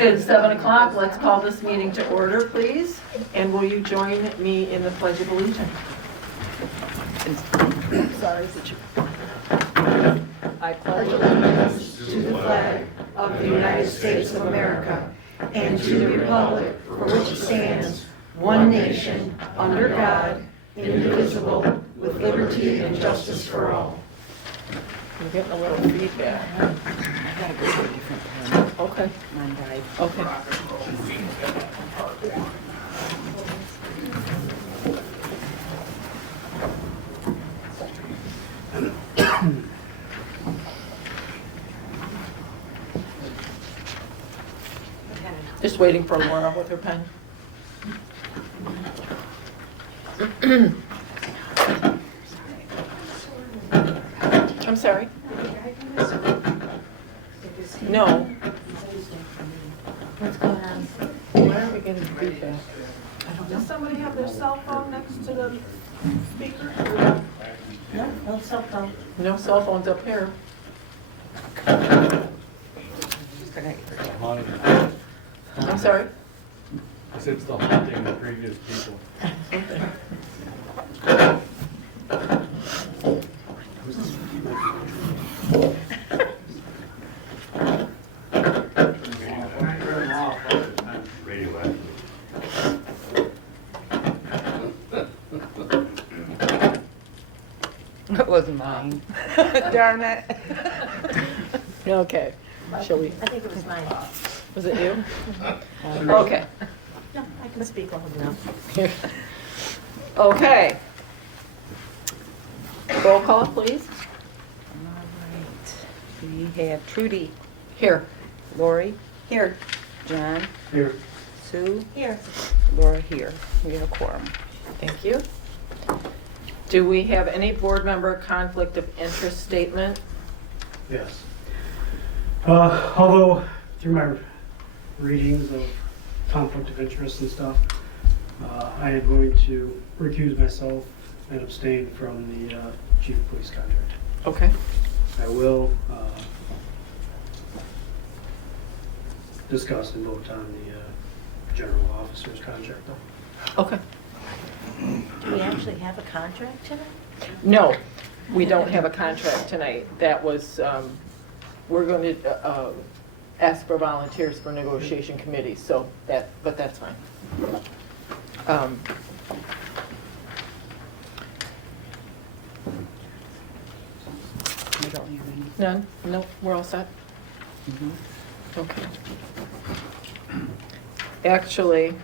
right, it's 7 o'clock. Let's call this meeting to order, please. And will you join me in the Pledge of Allegiance? Sorry, is it you? I pledge allegiance to the flag of the United States of America and to the republic for which it stands, one nation, under God, indivisible, with liberty and justice for all. I'm getting a little feedback. I gotta go to a different pen. Okay. Mine died. Okay. Just waiting for Laura with her pen. I'm sorry? No. What's going on? Why are we getting feedback? Does somebody have their cell phone next to the speaker? No, no cell phone. No cell phones up here. I'm sorry? I said it's the haunting the previous people. It wasn't mine. Darn it. Okay. Shall we? I think it was mine. Was it you? Okay. No, I can speak loud enough. Okay. Roll call, please. All right. We have Trudy, Here. Lori, Here. John, Here. Sue, Here. Laura here. We have a quorum. Thank you. Do we have any board member conflict of interest statement? Yes. Although through my readings of conflict of interest and stuff, I am going to recuse myself and abstain from the chief of police contract. Okay. I will discuss and vote on the general officer's contract though. Okay. Do we actually have a contract tonight? No, we don't have a contract tonight. That was, we're going to ask for volunteers for negotiation committee, so but that's fine. We don't have any. None? No, we're all set? Mhm. Okay. Actually,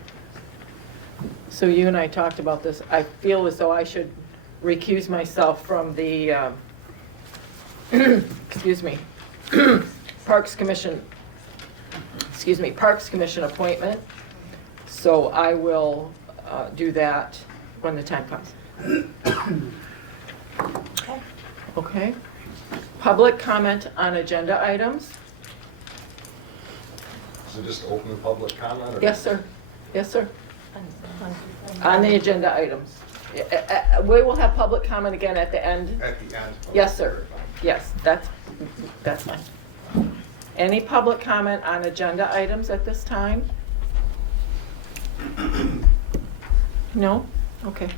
so you and I talked about this. I feel as though I should recuse myself from the, excuse me, Parks Commission appointment. So I will do that when the time comes. Okay. Okay. Public comment on agenda items? So just open the public comment? Or? Yes, sir. Yes, sir. On the agenda items. We will have public comment again at the end. At the end? Yes, sir. Yes, that's fine. Any public comment on agenda items at this time? No? Okay.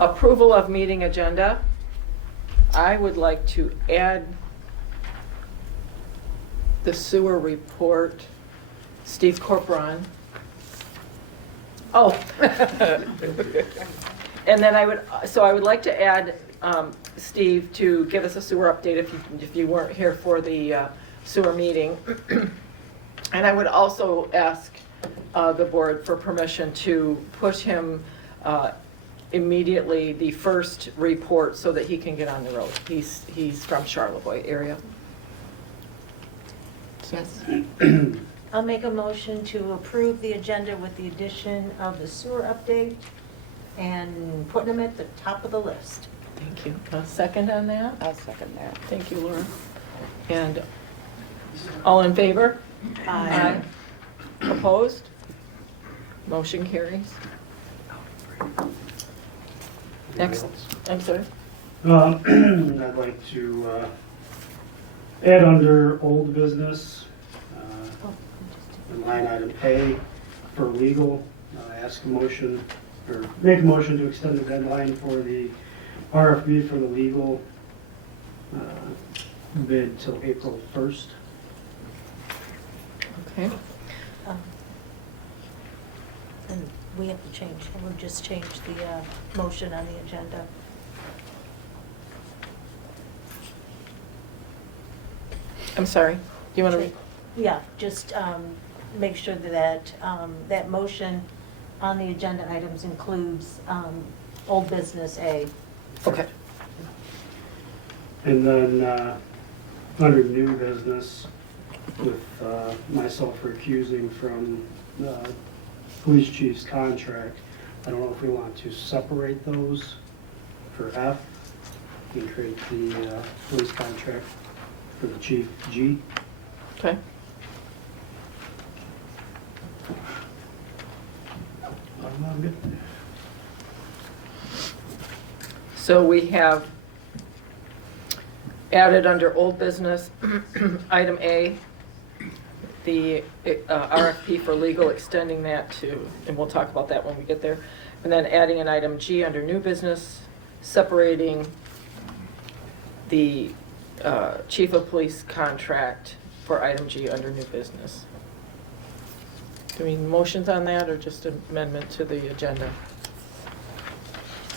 Approval of meeting agenda. I would like to add the sewer report. Steve Corporon. Oh. And then I would like to add Steve to give us a sewer update if you weren't here for the sewer meeting. And I would also ask the board for permission to push him immediately the first report so that he can get on the road. He's from Charlevoix area. Yes. I'll make a motion to approve the agenda with the addition of the sewer update and putting them at the top of the list. Thank you. A second on that? I'll second that. Thank you, Laura. And all in favor? Aye. Opposed? Motion carries. Next, I'm sorry. I'd like to Add under old business, in line item A for legal, ask a motion, or make a motion to extend the deadline for the RFP for the legal bid till April 1st. Okay. And we have to change, we'll just change the motion on the agenda. I'm sorry. Do you want to? Yeah, just make sure that that motion on the agenda items includes old business A. Okay. And then under new business, with myself recusing from the police chief's contract, I don't know if we want to separate those for F and create the police contract for the chief G. Okay. I'm good. So we have added under old business, item A, the RFP for legal, extending that to, and we'll talk about that when we get there. And then adding an item G under new business, separating the chief of police contract for item G under new business. Do we need motions on that or just an amendment to the agenda?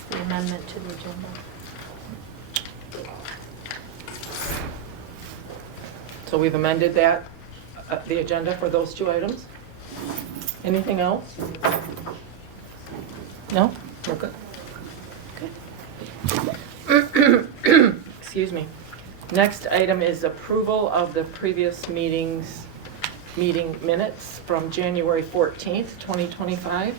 The amendment to the agenda. So we've amended that, the agenda for those two items? Anything else? No? We're good. Okay. Excuse me. Next item is approval of the previous meeting minutes from January 14th, 2025.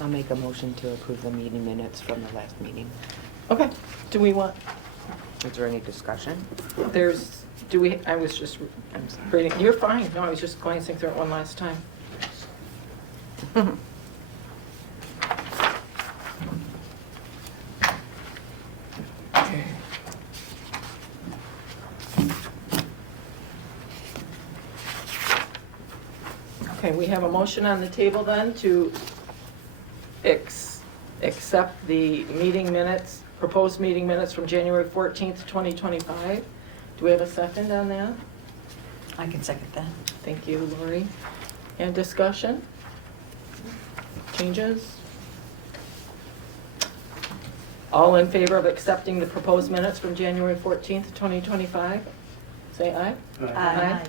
I'll make a motion to approve the meeting minutes from the last meeting. Okay. Do we want, Is there any discussion? I was just, I'm reading, you're fine. No, I was just glancing through it one last time. Okay, we have a motion on the table then to accept the meeting minutes, proposed meeting minutes from January 14th, 2025. Do we have a second on that? I can second that. Thank you, Lori. And discussion? Changes? All in favor of accepting the proposed minutes from January 14th, 2025? Say aye. Aye.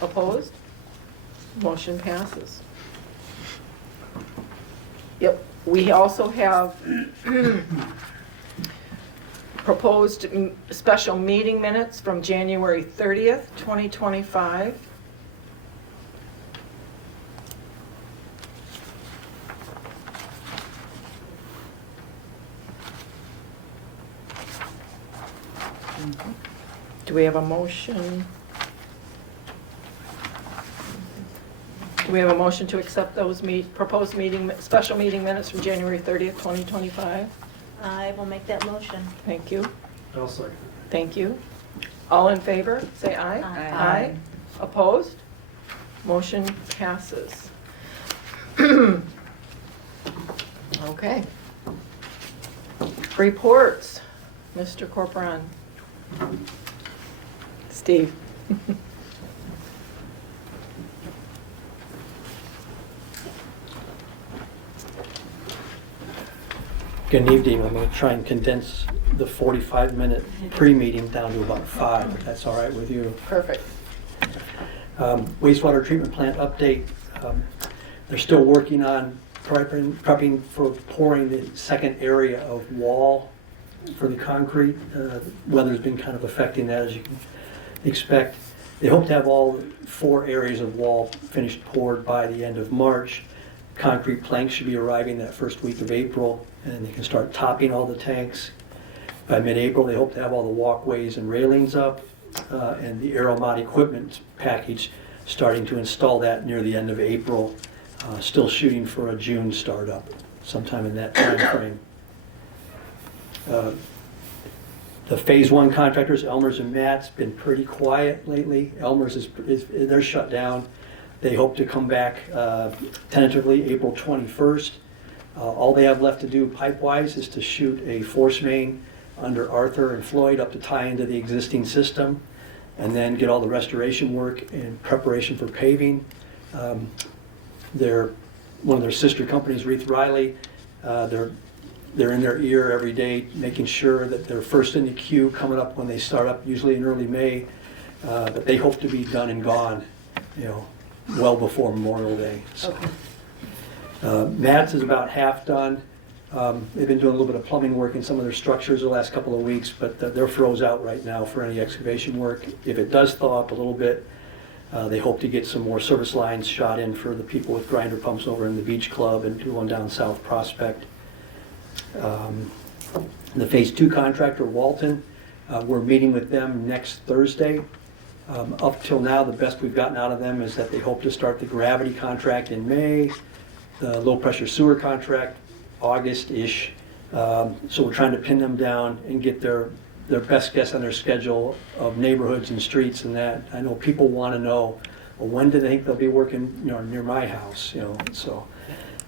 Opposed? Motion passes. Yep, we also have proposed special meeting minutes from January 30th, 2025. Do we have a motion? Do we have a motion to accept those proposed special meeting minutes from January 30th, 2025? I will make that motion. Thank you. I'll second. Thank you. All in favor, say aye. Aye. Aye. Opposed? Motion passes. Okay. Reports, Mr. Corporon. Steve. Good evening. I'm going to try and condense the 45-minute pre-meeting down to about 5, if that's all right with you. Perfect. Wastewater treatment plant update. They're still working on prepping for pouring the second area of wall for the concrete. Weather's been kind of affecting that, as you can expect. They hope to have all 4 areas of wall finished poured by the end of March. Concrete planks should be arriving that first week of April, and they can start topping all the tanks. By mid-April, they hope to have all the walkways and railings up, and the Aeromod equipment package, starting to install that near the end of April. Still shooting for a June startup, sometime in that time frame. The phase 1 contractors, Elmer's and Matt's, been pretty quiet lately. Elmer's they're shut down. They hope to come back tentatively April 21st. All they have left to do pipe-wise is to shoot a force main under Arthur and Floyd up to tie into the existing system, and then get all the restoration work in preparation for paving. One of their sister companies, Reith Riley, they're in their ear every day, making sure that they're first in the queue coming up when they start up, usually in early May. But they hope to be done and gone, well before Memorial Day. So. Matt's is about half done. They've been doing a little bit of plumbing work in some of their structures the last couple of weeks, but they're froze out right now for any excavation work. If it does thaw up a little bit, they hope to get some more service lines shot in for the people with grinder pumps over in the Beach Club and do one down South Prospect. The phase 2 contractor, Walton, we're meeting with them next Thursday. Up till now, the best we've gotten out of them is that they hope to start the gravity contract in May, the low pressure sewer contract August-ish. So we're trying to pin them down and get their best guess on their schedule of neighborhoods and streets and that. I know people want to know, well, when do they think they'll be working near my house? So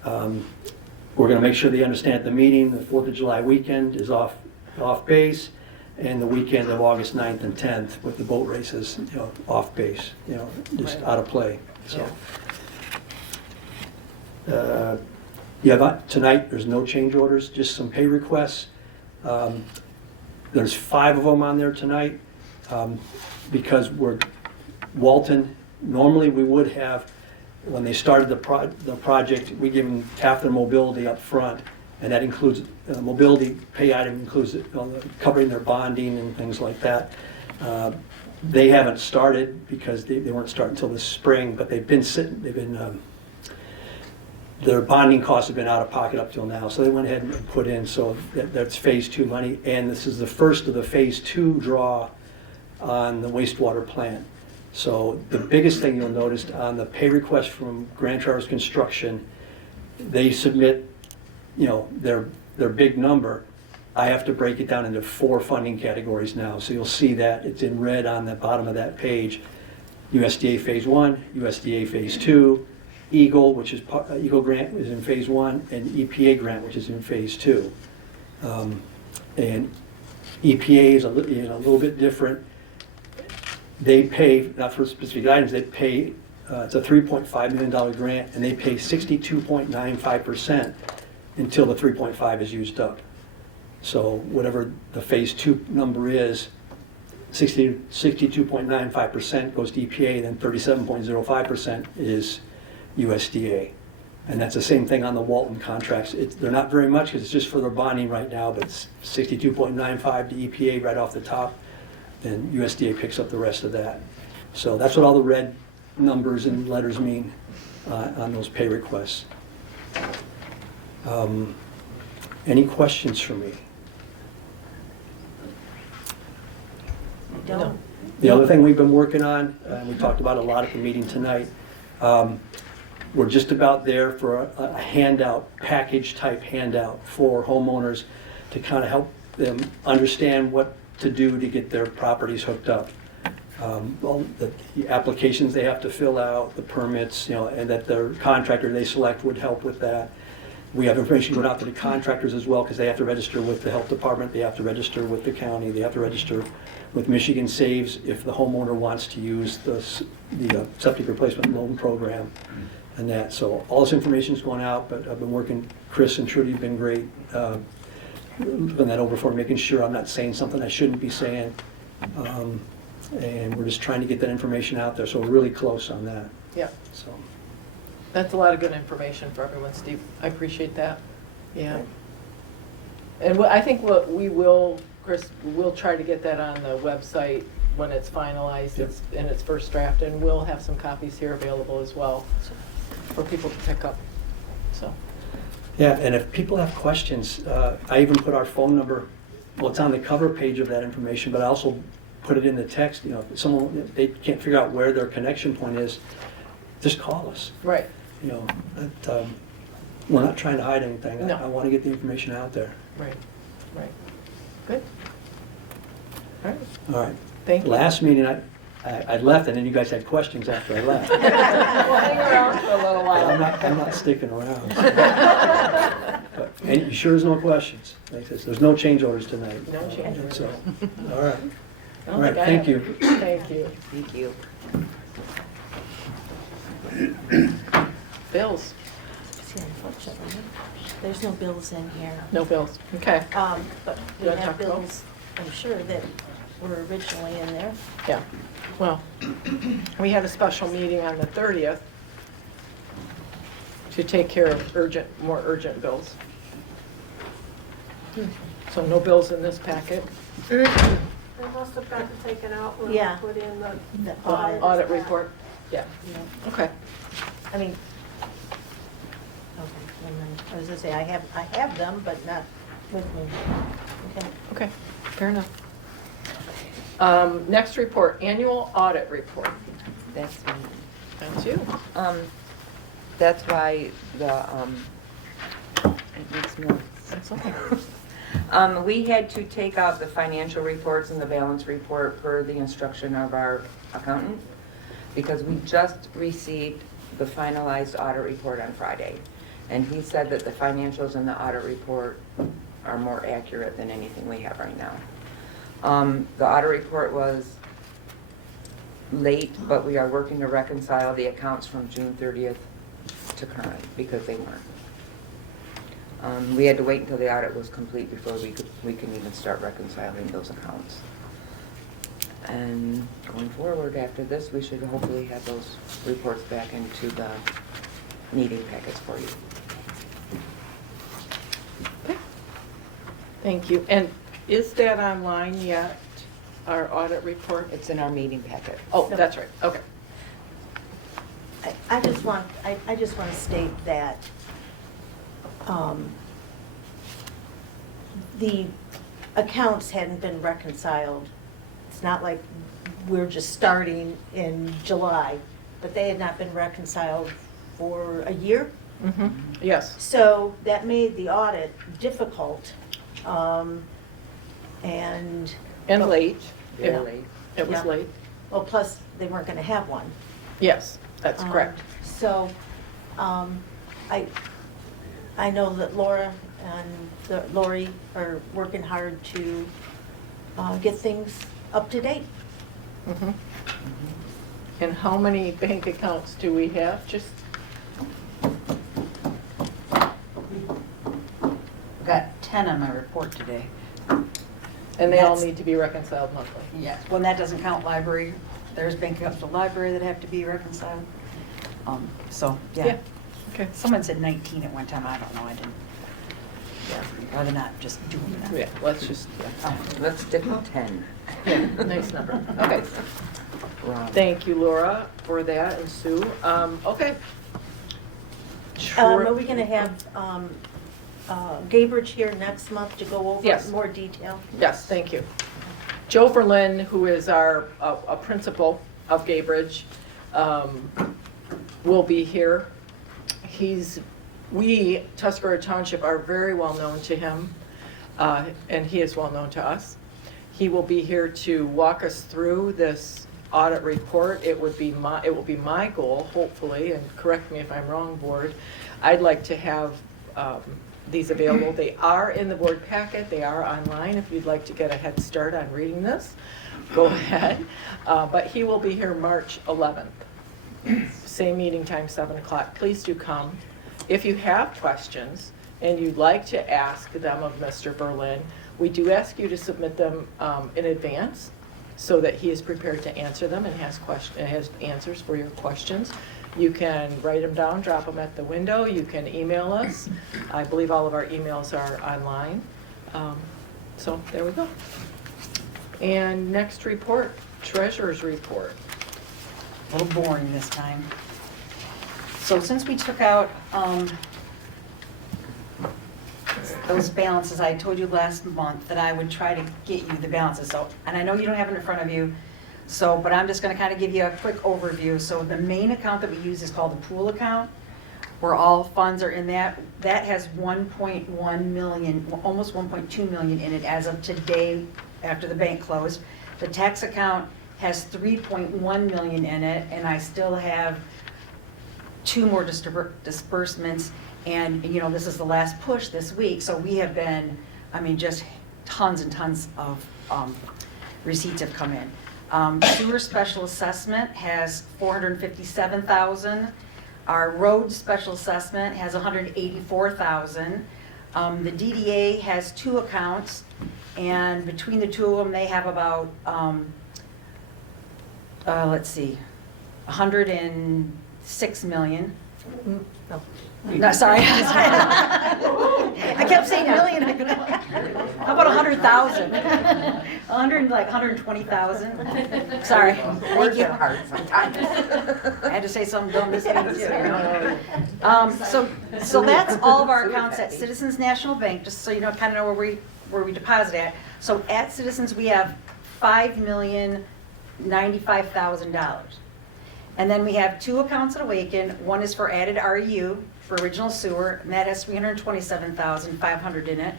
we're going to make sure they understand at the meeting the 4th of July weekend is off base, and the weekend of August 9th and 10th with the boat races off base, just out of play. So. Tonight there's no change orders, just some pay requests. There's 5 of them on there tonight because Walton, normally we would have, when they started the project, we give them half their mobility up front, and that includes, mobility pay item includes covering their bonding and things like that. They haven't started because they weren't starting until this spring, but their bonding costs have been out of pocket up till now, so they went ahead and put in, so that's phase 2 money, and this is the first of the phase 2 draw on the wastewater plant. So the biggest thing you'll notice on the pay request from Grand Traverse Construction, they submit, their big number. I have to break it down into 4 funding categories now, so you'll see that it's in red on the bottom of that page. USDA phase 1, USDA phase 2, Eagle, which is Eagle grant is in phase 1, and EPA grant, which is in phase 2. And EPA is a little bit different. They pay, not for specific items, they pay, it's a $3.5 million grant, and they pay 62.95% until the 3.5 is used up. So whatever the phase 2 number is, 62.95% goes to EPA, then 37.05% is USDA. And that's the same thing on the Walton contracts. They're not very much because it's just for their bonding right now, but it's 62.95 to EPA right off the top, then USDA picks up the rest of that. So that's what all the red numbers and letters mean on those pay requests. Any questions for me? No. The other thing we've been working on, and we talked about a lot at the meeting tonight, we're just about there for a handout, package type handout for homeowners to kind of help them understand what to do to get their properties hooked up. The applications they have to fill out, the permits, and that their contractor they select would help with that. We have information going out to the contractors as well because they have to register with the health department, they have to register with the county, they have to register with Michigan Saves if the homeowner wants to use the septic replacement loan program and that. So all this information is going out, but I've been working, Chris and Trudy have been great, looking that over for me, making sure I'm not saying something I shouldn't be saying. And we're just trying to get that information out there, so we're really close on that. Yeah. So. That's a lot of good information for everyone, Steve. I appreciate that. Yeah. And I think Chris, we'll try to get that on the website when it's finalized, Yep. it's in its first draft, and we'll have some copies here available as well for people to pick up, so. Yeah, and if people have questions, I even put our phone number, well, it's on the cover page of that information, but I also put it in the text, you know, if someone, if they can't figure out where their connection point is, just call us, Right. you know. We're not trying to hide anything. No. I want to get the information out there. Right, right. Good. All right, All right. thank you. Last meeting, I left, and then you guys had questions after I left. We'll hang around for a little But while. I'm not sticking around. But, and you sure there's no questions? Like this, there's no change orders tonight. No change orders. So, all right. I All don't right, think I thank have you. it. Thank you. Thank you. Bills? See, unfortunately, there's no bills in here. No bills. Okay, But we You wanna have talk about- bills, I'm sure, that were originally in there. yeah. Well, we had a special meeting on the 30th to take care of more urgent bills. So no bills in this packet. They must have gotten taken out when we Yeah. put in the The Audit report, yeah. Yeah. Okay, I mean, okay, and then, I was gonna say, I have them, but not with me. Okay. okay, fair enough. Next report, annual audit report. That's me. That's you. That's why it needs notes. That's okay. We had to take out the financial reports and the balance report per the instruction of our accountant, because we just received the finalized audit report on Friday. And he said that the financials and the audit report are more accurate than anything we have right now. The audit report was late, but we are working to reconcile the accounts from June 30th to current, because they weren't. We had to wait until the audit was complete before we can even start reconciling those accounts. And going forward after this, we should hopefully have those reports back into the meeting packets for you. Thank you. And is that online yet, our audit report? It's in our meeting packet. Oh, that's right, okay. I just want to state that the accounts hadn't been reconciled. It's not like we're just starting in July, but they had not been reconciled for a year. Mm-hmm. Yes, So that made the audit difficult. And, late. Very late. It was Yeah. late. well, plus they weren't going to have one. Yes, that's correct. So, I know that Laura and Lori are working hard to get things up to date. Mhm. And how many bank accounts do we have? Just, Got 10 on my report today. and they all That's- need to be reconciled monthly? Yes. Well, that doesn't count library. There's bank accounts for library that have to be reconciled. So, Yeah. yeah. Okay. Someone said 19 at one time. I don't know. I didn't. Yeah. Rather not just doing that. Yeah, let's just, Oh. Let's stick with 10. yeah, nice number. Okay. Wrong. Thank you, Laura, for that, and Sue. Okay. Are we going to have Gaybridge here next month to go over Yes. more detail? Yes, thank you. Joe Berlin, who is our a principal of Gaybridge, will be here. We, Tuscarora Township, are very well known to him, and he is well known to us. He will be here to walk us through this audit report. It will be my goal, hopefully, and correct me if I'm wrong, board. I'd like to have these available. They are in the board packet. They are online. If you'd like to get a head start on reading this, go ahead. But he will be here March 11th. Same meeting time, 7 o'clock. Please do come. If you have questions and you'd like to ask them of Mr. Berlin, we do ask you to submit them in advance so that he is prepared to answer them and has answers for your questions. You can write them down, drop them at the window. You can email us. I believe all of our emails are online. So there we go. And next report, Treasurer's report. A little boring this time. So since we took out those balances, I told you last month that I would try to get you the balances. So, and I know you don't have it in front of you, so, but I'm just gonna kind of give you a quick overview. So the main account that we use is called the pool account, where all funds are in that. That has 1.1 million, almost 1.2 million in it as of today after the bank closed. The tax account has 3.1 million in it, and I still have 2 more disbursements. And, you know, this is the last push this week, so we have been, I mean, just tons and tons of receipts have come in. Sewer special assessment has 457,000. Our road special assessment has 184,000. The DDA has 2 accounts, and between the 2 of them, they have about, let's see, 106 million. No, sorry. I kept saying million. How about 100,000? 120,000. Sorry. Thank you. hard sometimes. I had to say something dumb this week too. You know? So that's all of our accounts at Citizens National Bank, just so you know, kind of know where we deposit at. So at Citizens, we have $5,095,000. And then we have 2 accounts at Awaken. One is for added REU, for original sewer, and that has 327,500 in it.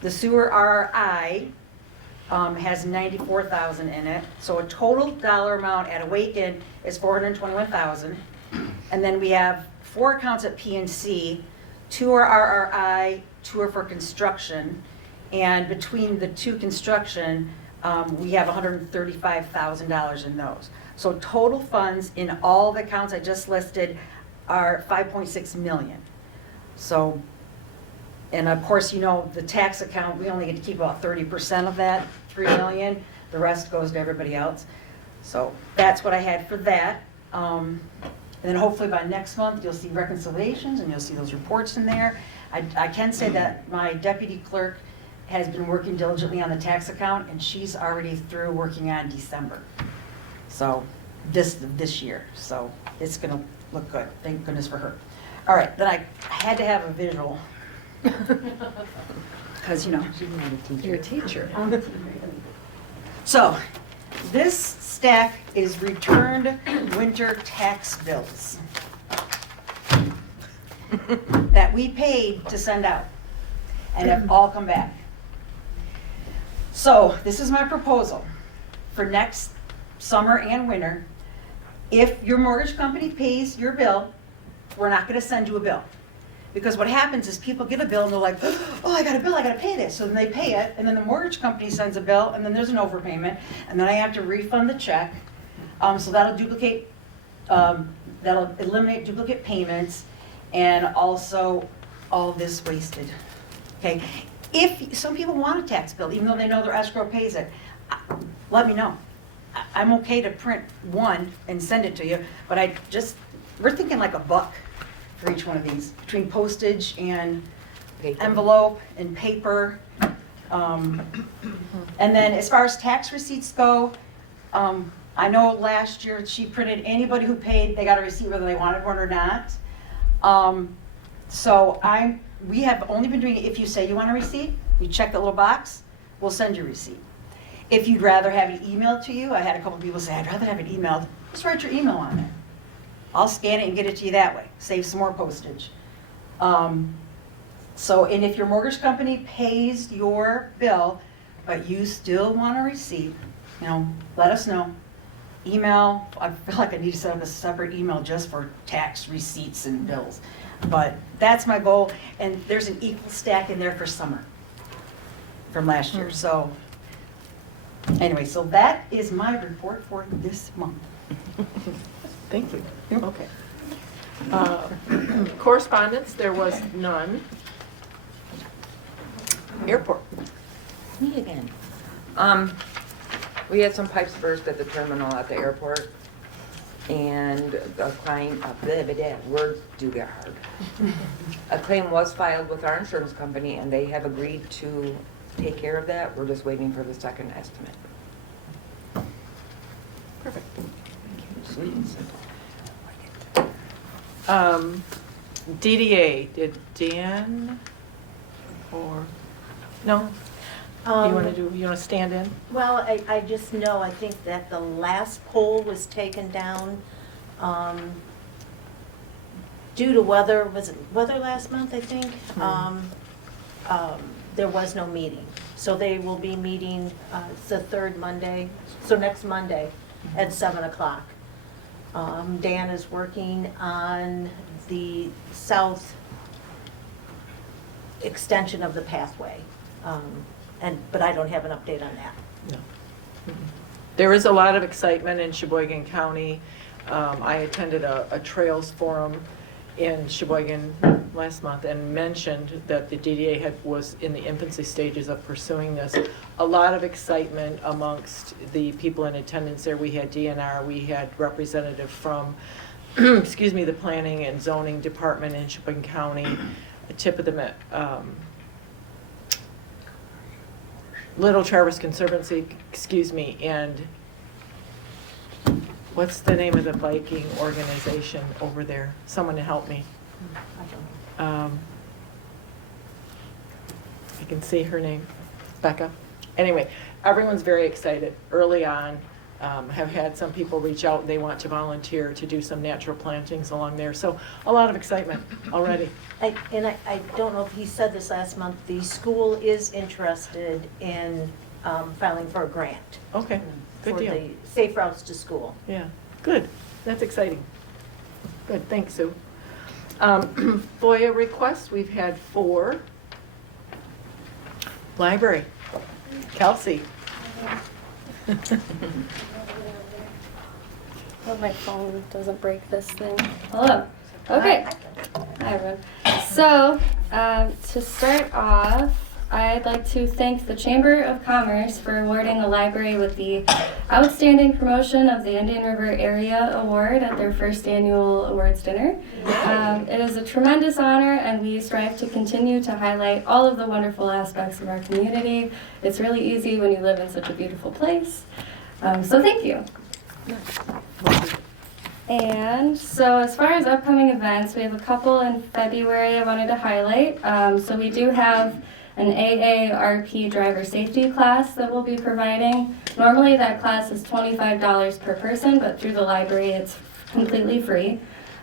The sewer RI has 94,000 in it. So a total dollar amount at Awaken is 421,000. And then we have 4 accounts at PNC. 2 are RRI, 2 are for construction. And between the 2 construction, we have $135,000 in those. So total funds in all the accounts I just listed are 5.6 million. So, and of course, you know, the tax account, we only get to keep about 30% of that, 3 million. The rest goes to everybody else. So that's what I had for that. And then hopefully by next month, you'll see reconciliations and you'll see those reports in there. I can say that my deputy clerk has been working diligently on the tax account, and she's already through working on December. So this year, so it's gonna look good. Thank goodness for her. All right, then I had to have a visual. Because, you know, You're a teacher. so this stack is returned winter tax bills that we paid to send out and have all come back. So this is my proposal for next summer and winter. If your mortgage company pays your bill, we're not going to send you a bill. Because what happens is people get a bill and they're like, oh, I got a bill, I got to pay this. So then they pay it, and then the mortgage company sends a bill, and then there's an overpayment, and then I have to refund the check. So that'll eliminate duplicate payments, and also all this wasted. Okay? If some people want a tax bill, even though they know their escrow pays it, let me know. I'm okay to print one and send it to you, but we're thinking like $1 for each one of these, between postage and Paper. envelope and paper. And then as far as tax receipts go, I know last year she printed anybody who paid, they got a receipt whether they wanted one or not. So we have only been doing it if you say you want a receipt, you check the little box, we'll send you a receipt. If you'd rather have it emailed to you, I had a couple people say, I'd rather have it emailed, just write your email on it. I'll scan it and get it to you that way, save some more postage. And if your mortgage company pays your bill, but you still want a receipt, you know, let us know. Email, I feel like I need to set up a separate email just for tax receipts and bills. But that's my goal, and there's an equal stack in there for summer from last year. So anyway, so that is my report for this month. Thank you. Okay. Correspondence, there was none. Airport. Me again. We had some pipes burst at the terminal at the airport, and a claim, words do get hard. A claim was filed with our insurance company, and they have agreed to take care of that. We're just waiting for the second estimate. DDA, did Dan or, no? You want to stand in? Well, I just know, I think that the last poll was taken down due to weather, was it weather last month, I think? There was no meeting. So they will be meeting, it's the third Monday, so next Monday at 7 o'clock. Dan is working on the south extension of the pathway. But I don't have an update on that. No. There is a lot of excitement in Sheboygan County. I attended a trails forum in Sheboygan last month and mentioned that the DDA was in the infancy stages of pursuing this. A lot of excitement amongst the people in attendance there. We had DNR, we had representative from, excuse me, the Planning and Zoning Department in Sheboygan County, a tip of the Little Traverse Conservancy, excuse me, and what's the name of the biking organization over there? Someone to help me. I can see her name, Becca. Anyway, everyone's very excited early on. Have had some people reach out, they want to volunteer to do some natural plantings along there. So a lot of excitement already. I don't know if he said this last month, the school is interested in filing for a grant. Okay, good deal. For the safe routes to school. Yeah, good. That's exciting. Good, thanks, Sue. FOIA requests, we've had 4. Library, Kelsey. Oh, my phone doesn't break this thing. Hello. Okay. Hi, everyone. So, to start off, I'd like to thank the Chamber of Commerce for awarding the library with the Outstanding Promotion of the Indian River Area Award at their first annual awards dinner. It is a tremendous honor, and we strive to continue to highlight all of the wonderful aspects of our community. It's really easy when you live in such a beautiful place. So thank you. And so as far as upcoming events, we have a couple in February I wanted to highlight. So we do have an AARP driver safety class that we'll be providing. Normally that class is $25 per person, but through the library it's completely free.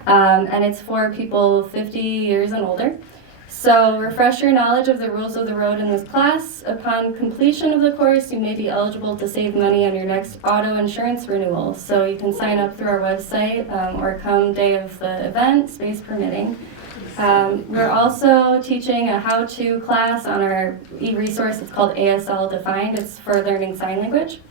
And it's for people 50 years and older. So refresh your knowledge of the rules of the road in this class. Upon completion of the course, you may be eligible to save money on your next auto insurance renewal. So you can sign up through our website or come day of the event, space permitting. We're also teaching a how-to class on our e-resource. It's called ASL Defined. It's for learning sign language.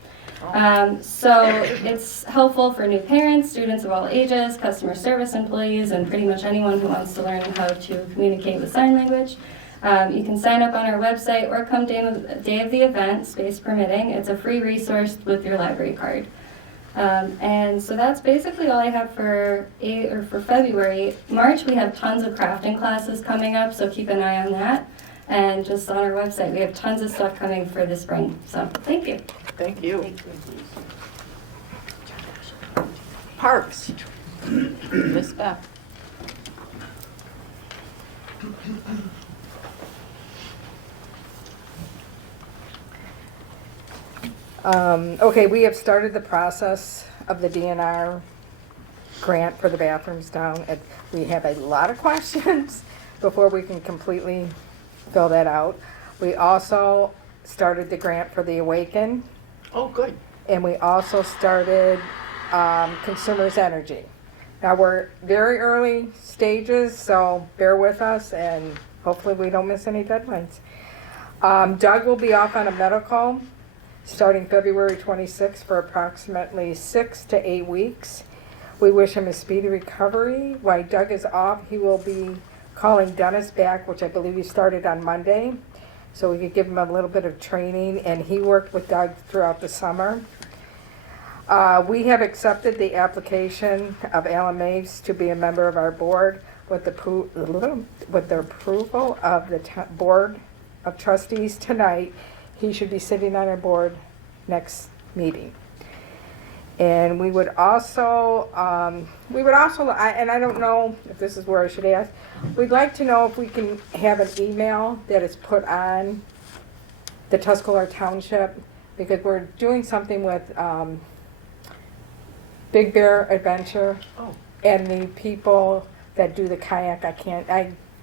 So it's helpful for new parents, students of all ages, customer service employees, and pretty much anyone who wants to learn how to communicate with sign language. You can sign up on our website or come day of the event, space permitting. It's a free resource with your library card. And so that's basically all I have for February. March, we have tons of crafting classes coming up, so keep an eye on that. And just on our website, we have tons of stuff coming for the spring. So thank you. Thank you. Parks, Miss Beth. Okay, we have started the process of the DNR grant for the bathrooms down. We have a lot of questions before we can completely fill that out. We also started the grant for the Awaken. Oh, good. And we also started Consumers Energy. Now we're very early stages, so bear with us and hopefully we don't miss any deadlines. Doug will be off on a medical starting February 26th for approximately 6 to 8 weeks. We wish him a speedy recovery. While Doug is off, he will be calling Dennis back, which I believe he started on Monday, so we could give him a little bit of training, and he worked with Doug throughout the summer. We have accepted the application of Alan Maves to be a member of our board with the approval of the Board of Trustees tonight. He should be sitting on our board next meeting. And we would also, and I don't know if this is where I should ask, we'd like to know if we can have an email that is put on the Tuscarora Township, because we're doing something with Big Bear Adventure Oh. and the people that do the kayak. I can't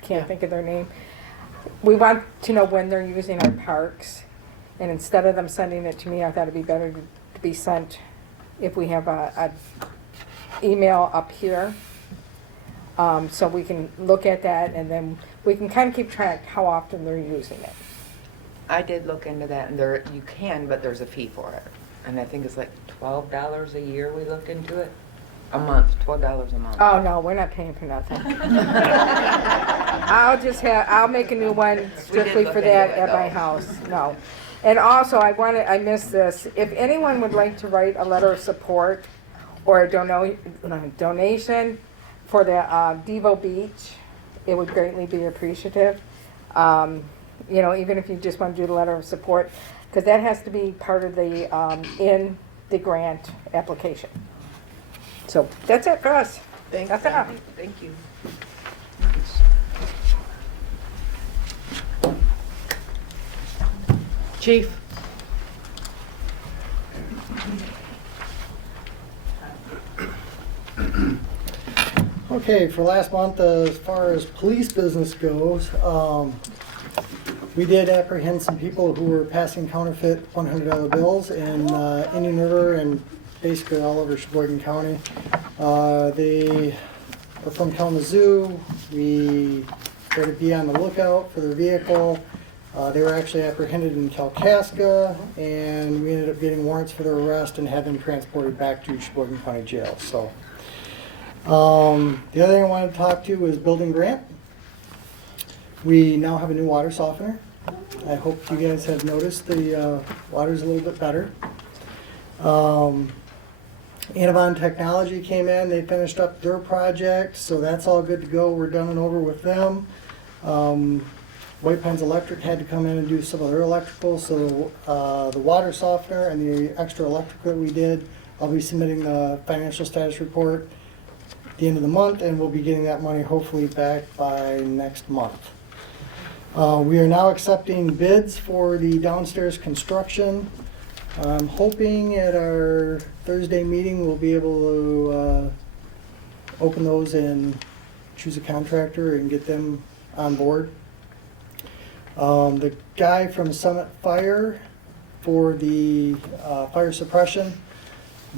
Yeah. think of their name. We want to know when they're using our parks, and instead of them sending it to me, I thought it'd be better to be sent if we have a email up here, so we can look at that, and then we can kind of keep track how often they're using it. I did look into that, and there, you can, but there's a fee for it. And I think it's like $12 a year we looked into it. A month, $12 a month. Oh, no, we're not paying for nothing. I'll make a new one strictly look for into that it, at my though. house, no. And also, I missed this, if anyone would like to write a letter of support or a donation for the Devo Beach, it would greatly be appreciative. You know, even if you just want to do the letter of support, because that has to be part of the, in the grant application. So that's it for us. Thank That's you. it. Thank you. Chief? Okay, for last month, as far as police business goes, we did apprehend some people who were passing counterfeit $100 bills in Indian River and basically all over Sheboygan County. They are from Kalamazoo. We tried to be on the lookout for their vehicle. They were actually apprehended in Kalkaska, and we ended up getting warrants for their arrest and had them transported back to Sheboygan County Jail. So, the other thing I wanted to talk to was building grant. We now have a new water softener. I hope you guys have noticed the water's a little bit better. Anavon Technology came in, they finished up their project, so that's all good to go. We're done and over with them. White Pines Electric had to come in and do some of their electrical, so the water softener and the extra electric that we did, I'll be submitting the financial status report at the end of the month, and we'll be getting that money hopefully back by next month. We are now accepting bids for the downstairs construction. I'm hoping at our Thursday meeting we'll be able to open those and choose a contractor and get them on board. The guy from Summit Fire for the fire suppression,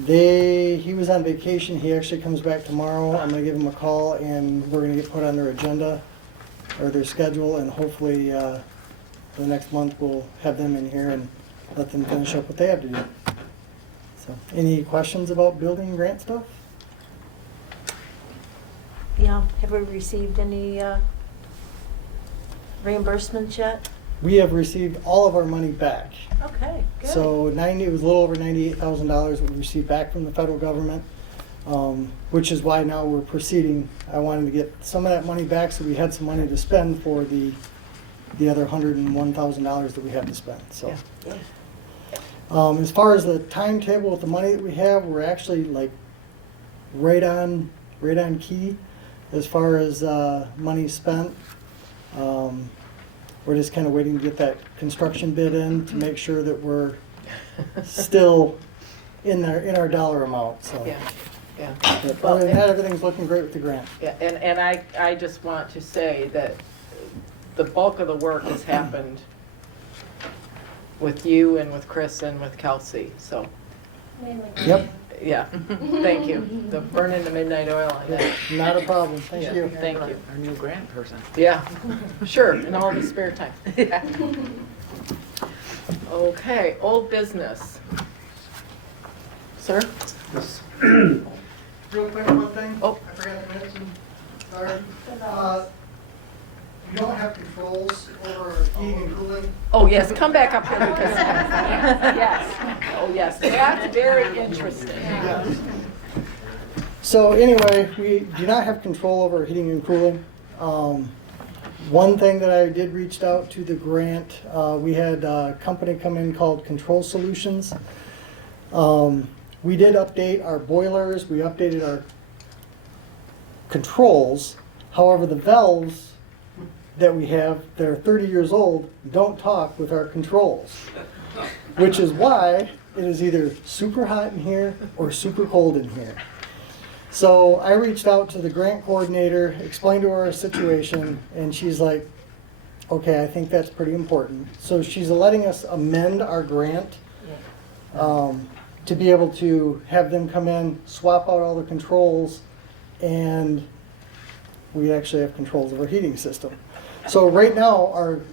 he was on vacation. He actually comes back tomorrow. I'm going to give him a call, and we're going to get put on their agenda or their schedule, and hopefully the next month we'll have them in here and let them finish up what they have to do. So, any questions about building grant stuff? Yeah, have we received any reimbursements yet? We have received all of our money back. Okay, good. So it was a little over $98,000 we received back from the federal government, which is why now we're proceeding. I wanted to get some of that money back so we had some money to spend for the other $101,000 that we have to spend. So, as far as the timetable with the money that we have, we're actually like right on key as far as money spent. We're just kind of waiting to get that construction bid in to make sure that we're still in our dollar amount. So, Yeah. but other than that, everything's looking great with the grant. Yeah, and I just want to say that the bulk of the work has happened with you and with Chris and with Kelsey, so, Yep, yeah, thank you. The burning the midnight oil on that. not a problem. Thank Yeah, you. Thank you. Our new grant person. Yeah, sure, in all the spare time. Okay, old business. Sir? Yes. Real quick, one thing. Oh. I forgot to mention. Sorry. You don't have controls over heating and cooling. Oh, yes, come back up here because, yes, oh, yes, that's very interesting. So anyway, we do not have control over heating and cooling. One thing that I did reach out to the grant, we had a company come in called Control Solutions. we did update our boilers, we updated our controls. However, the valves that we have that are 30 years old don't talk with our controls, which is why it is either super hot in here or super cold in here. So I reached out to the grant coordinator, explained to her our situation, and she's like, okay, I think that's pretty important. So she's letting us amend our grant to be able to have them come in, swap out all the controls, and we actually have controls of our heating system. So right now,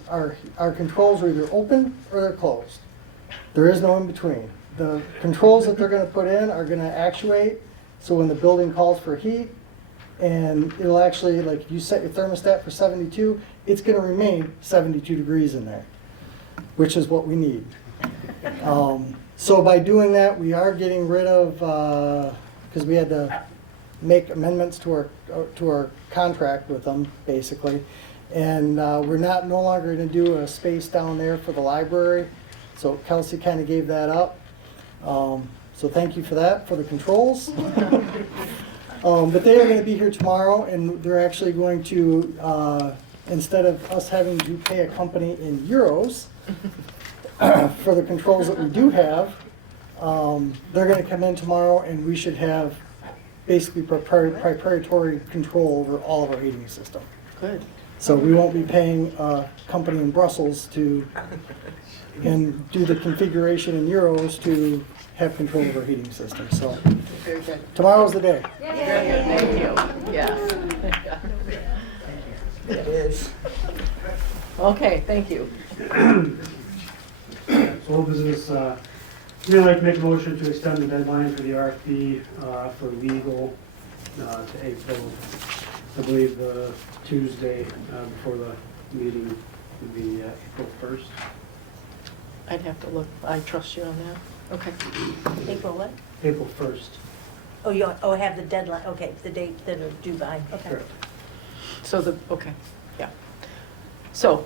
our controls are either open or they're closed. There is no in between. The controls that they're going to put in are going to actuate, so when the building calls for heat, and it'll actually, like if you set your thermostat for 72, it's going to remain 72 degrees in there, which is what we need. So by doing that, we are getting rid of, because we had to make amendments to our contract with them, basically. And we're no longer going to do a space down there for the library. So Kelsey kind of gave that up. So thank you for that, for the controls. But they are going to be here tomorrow, and they're actually going to, instead of us having to pay a company in euros for the controls that we do have, they're going to come in tomorrow, and we should have basically proprietary control over all of our heating system. Good. So we won't be paying a company in Brussels to and do the configuration in euros to have control of our heating system. So Very good. tomorrow's the day. Very good, thank you. Yes. It is. Okay, thank you. So old business, we'd like to make a motion to extend the deadline for the RFP for legal to April. I believe the Tuesday before the meeting would be April 1st. I'd have to look, I trust you on that. Okay. April what? April 1st. Oh, you have the deadline, okay, the date that are due by, okay. Correct. So okay, yeah. So,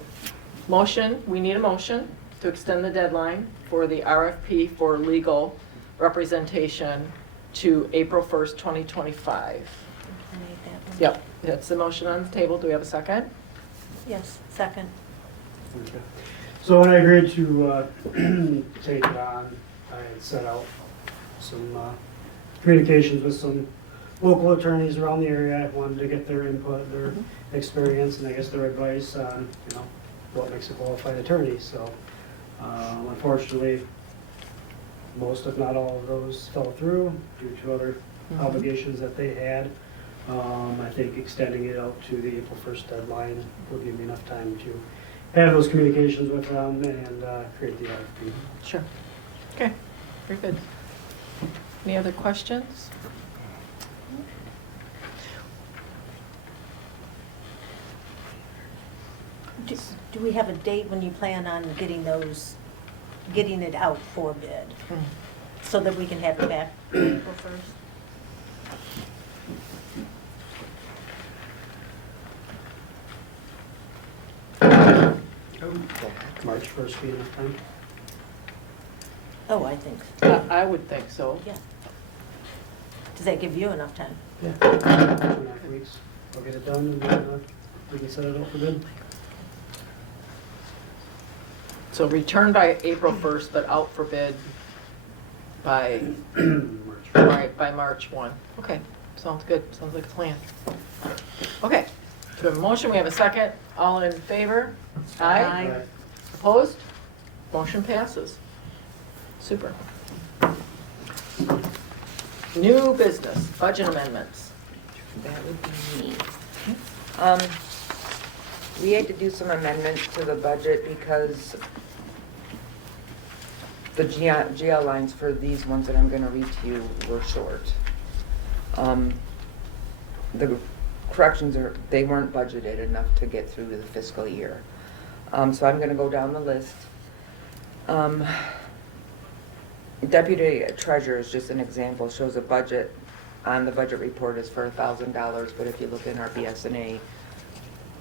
we need a motion to extend the deadline for the RFP for legal representation to April 1st, 2025. Yep, that's the motion on the table. Do we have a second? Yes, second. Okay. So when I agreed to take it on, I had set out some communications with some local attorneys around the area. I wanted to get their input, their experience, and I guess their advice on, what makes a qualified attorney. So unfortunately, most if not all of those fell through due to other obligations that they had. I think extending it out to the April 1st deadline will give me enough time to have those communications with them and create the RFP. Sure. Okay, very good. Any other questions? Do we have a date when you plan on getting it out for bid? So that we can have it back April 1st? March 1st being enough time? Oh, I think so. I would think so. Yeah. Does that give you enough time? Yeah. 2.5 weeks. I'll get it done and then we can set it up for bid. So return by April 1st, but out for bid by, by March 1. Okay, sounds good. Sounds like a plan. Okay, so we have a motion, we have a second. All in favor? Aye. Aye. Opposed? Motion passes. Super. New business, budget amendments. That would be me. We had to do some amendments to the budget because the GL lines for these ones that I'm gonna read to you were short. The corrections they weren't budgeted enough to get through the fiscal year. So I'm gonna go down the list. Deputy treasurer is just an example, shows a budget on the budget report is for $1,000, but if you look in our BS&A,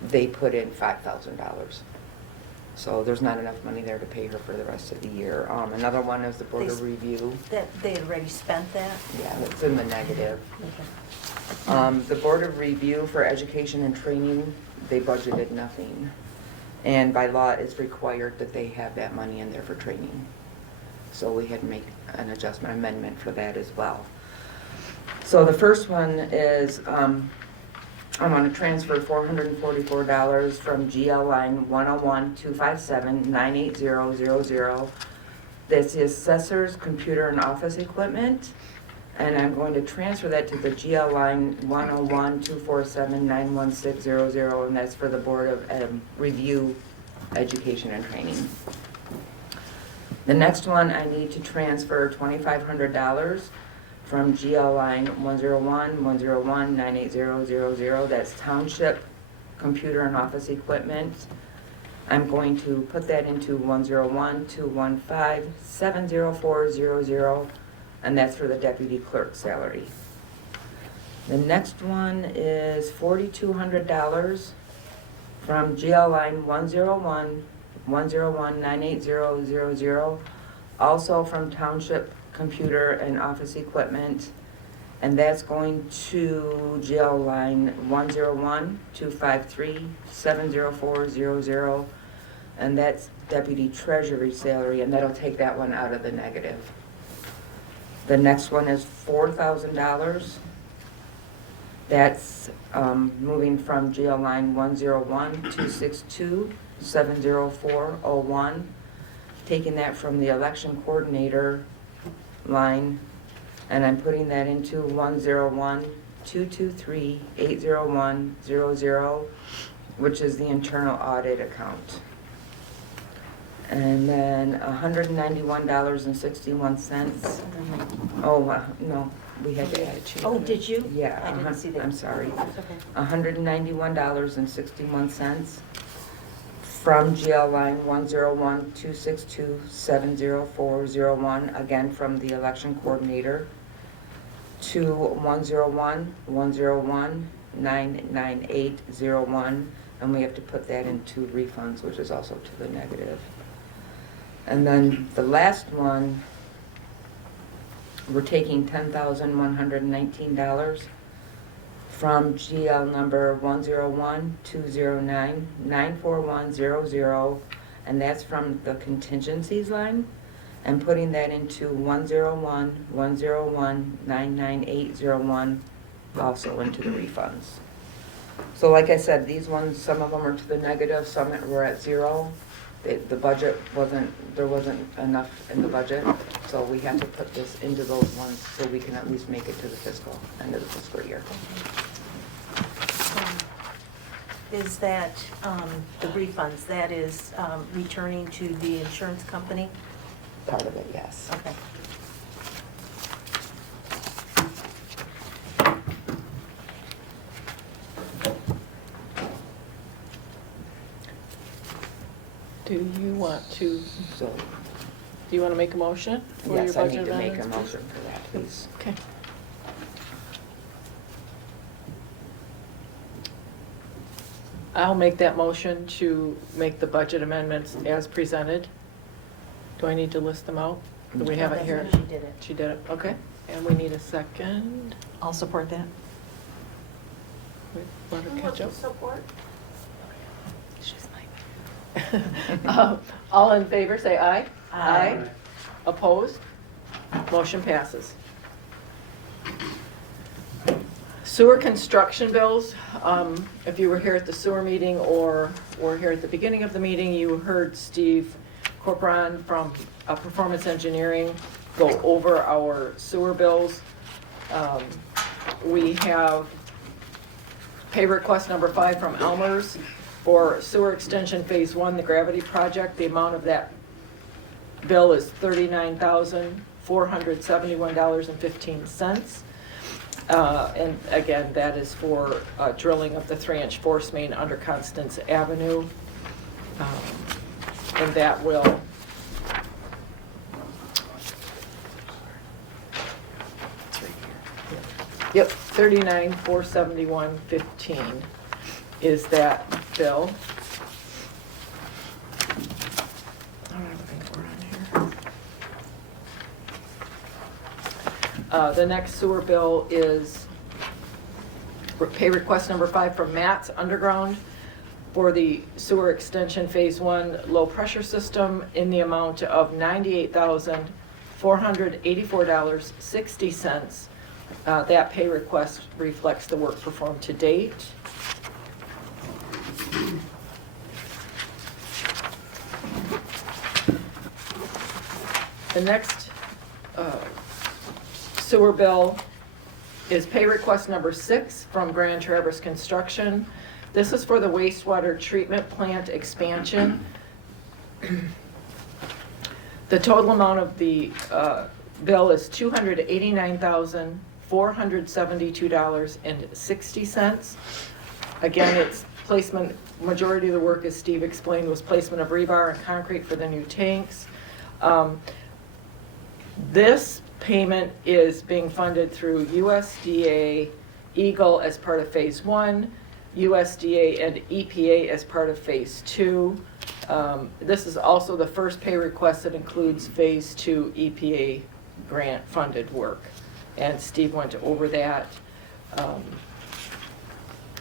they put in $5,000. So there's not enough money there to pay her for the rest of the year. Another one is the Board of Review. That they had already spent that? Yeah, it's in the negative. The Board of Review for Education and Training, they budgeted nothing. And by law, it's required that they have that money in there for training. So we had to make an amendment for that as well. So the first one is, I'm going to transfer $444 from GL line 101-257-98000. That's the assessor's computer and office equipment. And I'm going to transfer that to the GL line 101-247-91600, and that's for the Board of Review, Education and Training. The next one, I need to transfer $2,500 from GL line 101-101-98000. That's Township Computer and Office Equipment. I'm going to put that into 101-215-70400, and that's for the deputy clerk salary. The next one is $4,200 from GL line 101-101-98000, also from Township Computer and Office Equipment, and that's going to GL line 101-253-70400, and that's deputy treasury salary, and that'll take that one out of the negative. The next one is $4,000. That's moving from GL line 101-262-70401, taking that from the election coordinator line, and I'm putting that into 101-223-80100, which is the internal audit account. And then $191.61. Oh, no, we had to add. Oh, did you? Yeah. I didn't see that. I'm sorry. That's okay. $191.61 from GL line 101-262-70401, again from the election coordinator, to 101-101-99801, and we have to put that into refunds, which is also to the negative. And then the last one, we're taking $10,119 from GL number 101-209-94100, and that's from the contingencies line, and putting that into 101-101-99801, also into the refunds. So like I said, these ones, some of them are to the negative, some were at zero. The budget there wasn't enough in the budget, so we have to put this into those ones so we can at least make it to the end of the fiscal year. Is that, the refunds, that is returning to the insurance company? Part of it, yes. Okay. Do you want to So, make a motion for your yes, I budget need to make a amendments, motion for that, please. Okay. I'll make that motion to make the budget amendments as presented. Do I need to list them out? Do we have it here? She did it. She did it, okay. And we need a second. I'll support that. Wait, let her Who catch up. wants to support? All in favor, say aye. Aye. Opposed? Motion passes. Sewer construction bills. If you were here at the sewer meeting or were here at the beginning of the meeting, you heard Steve Corcoran from Performance Engineering go over our sewer bills. We have pay request number 5 from Elmer's for sewer extension phase 1, the gravity project. The amount of that bill is $39,471.15. And again, that is for drilling of the 3-inch force main under Constance Avenue. And that will Yep, $39,471.15 is that bill. The next sewer bill is pay request number 5 from Matt's Underground for the sewer extension Phase 1 low pressure system in the amount of $98,484.60. That pay request reflects the work performed to date. The next sewer bill is pay request number 6 from Grand Traverse Construction. This is for the wastewater treatment plant expansion. The total amount of the bill is $289,472.60. Again, it's placement, majority of the work, as Steve explained, was placement of rebar and concrete for the new tanks. This payment is being funded through USDA, Eagle as part of Phase 1, USDA and EPA as part of Phase 2. This is also the first pay request that includes Phase 2 EPA grant funded work. And Steve went over that.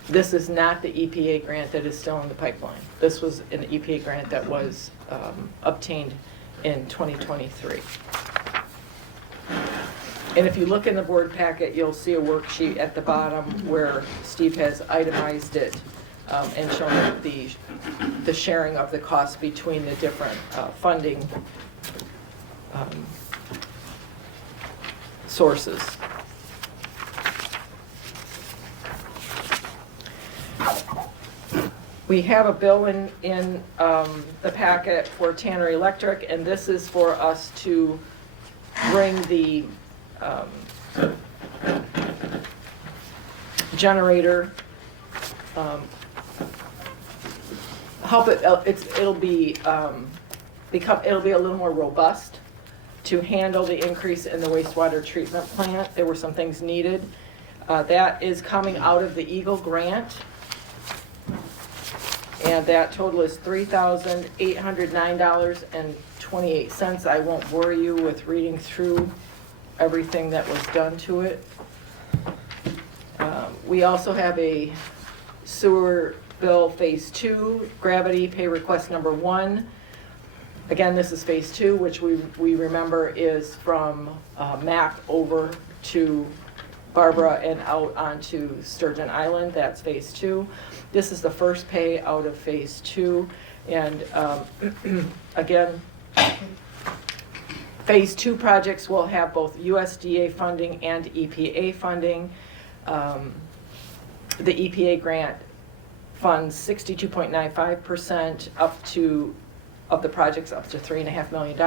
This is not the EPA grant that is still in the pipeline. This was an EPA grant that was obtained in 2023. And if you look in the board packet, you'll see a worksheet at the bottom where Steve has itemized it and shown the sharing of the costs between the different funding sources. We have a bill in the packet for Tanner Electric, and this is for us to bring the generator, help it, it'll be a little more robust to handle the increase in the wastewater treatment plant. There were some things needed. That is coming out of the Eagle grant. And that total is $3,809.28. I won't bore you with reading through everything that was done to it. We also have a sewer bill Phase 2, gravity pay request number 1. Again, this is Phase 2, which we remember is from Mac over to Barbara and out onto Sturgeon Island. That's Phase 2. This is the first pay out of Phase 2. And again, Phase 2 projects will have both USDA funding and EPA funding. The EPA grant funds 62.95% of the projects up to $3.5 million.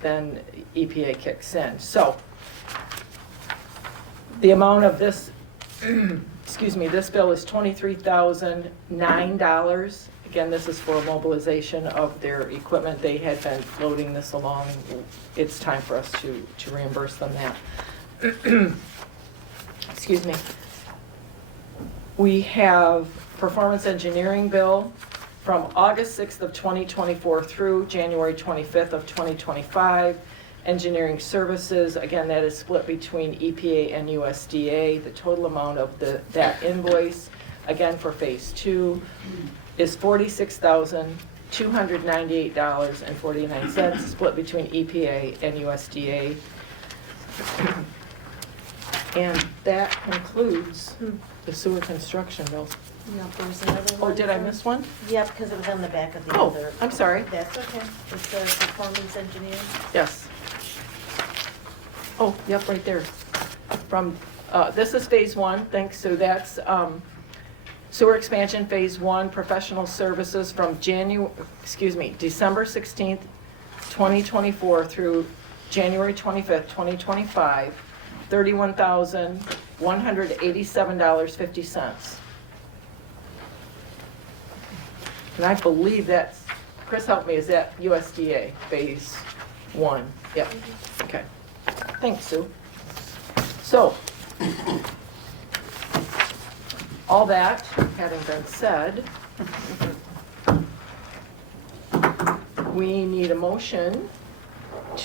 Then EPA kicks in. So the amount of this, excuse me, this bill is $23,009. Again, this is for mobilization of their equipment. They had been floating this along. It's time for us to reimburse them that. Excuse me. We have performance engineering bill from August 6th of 2024 through January 25th of 2025. Engineering services, again, that is split between EPA and USDA. The total amount of that invoice, again for Phase 2, is $46,298.49, split between EPA and USDA. And that concludes the sewer construction bills. No, there's another Oh, one. did I miss one? Yep, because it was on the back of the Oh, other. I'm sorry. That's okay. It says performance engineering. Yes. Oh, yep, right there. From, this is Phase 1, thanks, so that's sewer expansion Phase 1, professional services from December 16th, 2024 through January 25th, 2025, $31,187.50. And I believe that's, Chris help me, is that USDA Phase 1? Yep, okay. Thanks, Sue. So, all that having been said, we need a motion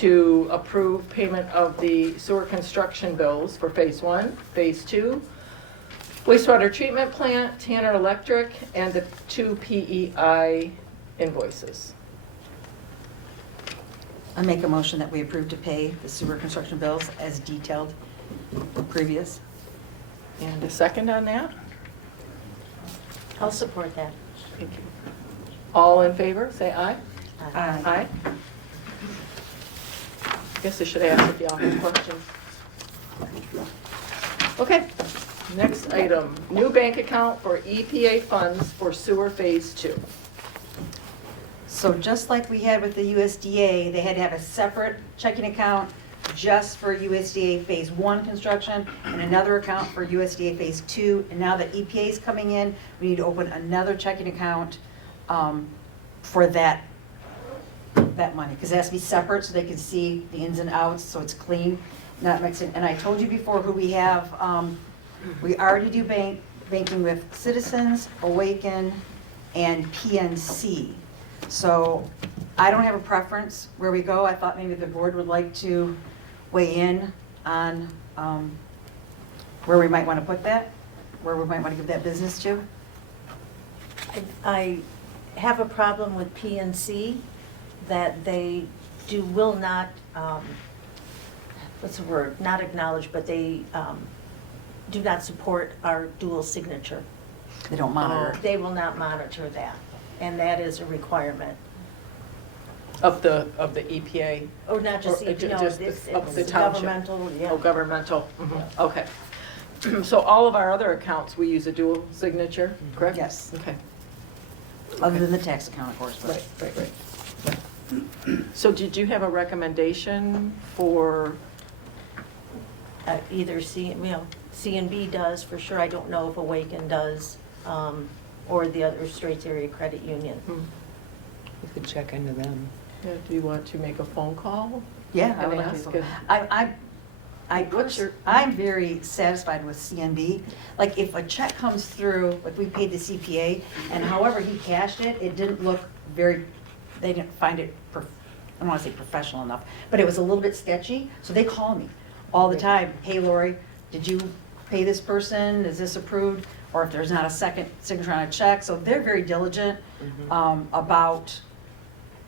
to approve payment of the sewer construction bills for Phase 1, Phase 2, wastewater treatment plant, Tanner Electric, and the 2 PEI invoices. I make a motion that we approve to pay the sewer construction bills as detailed previous. And a second on that? I'll support that. Thank you. All in favor, say aye. Aye. Guess I should ask if y'all have questions. Okay, next item, new bank account for EPA funds for sewer Phase 2. So just like we had with the USDA, they had to have a separate checking account just for USDA Phase 1 construction and another account for USDA Phase 2. And now that EPA is coming in, we need to open another checking account for that money. Because it has to be separate so they can see the ins and outs, so it's clean, not mixing. And I told you before who we have. We already do banking with Citizens, Awaken, and PNC. So I don't have a preference where we go. I thought maybe the board would like to weigh in on where we might want to put that, where we might want to give that business to. I have a problem with PNC that they will not, what's the word, not acknowledge, but they do not support our dual signature. They don't monitor. They will not monitor that, and that is a requirement. Of the EPA? Or not just, Or it's of the township? governmental, yeah. Oh, governmental, okay. So all of our other accounts, we use a dual signature, correct? Yes. Okay, Other than the tax account, of course. But right. So did you have a recommendation for, Either C&B does, for sure. I don't know if Awaken does, or the other Straits Area Credit Union. We could check into them. do you want to make a phone call? Yeah, I And would like ask to. if- I'm very satisfied with CNB. Like, if a check comes through, like we paid the CPA, and however he cashed it, it didn't look very, they didn't find it, I don't want to say professional enough, but it was a little bit sketchy, so they call me all the time. Hey, Lori, did you pay this person? Is this approved? Or if there's not a second signature on a check. So they're very diligent about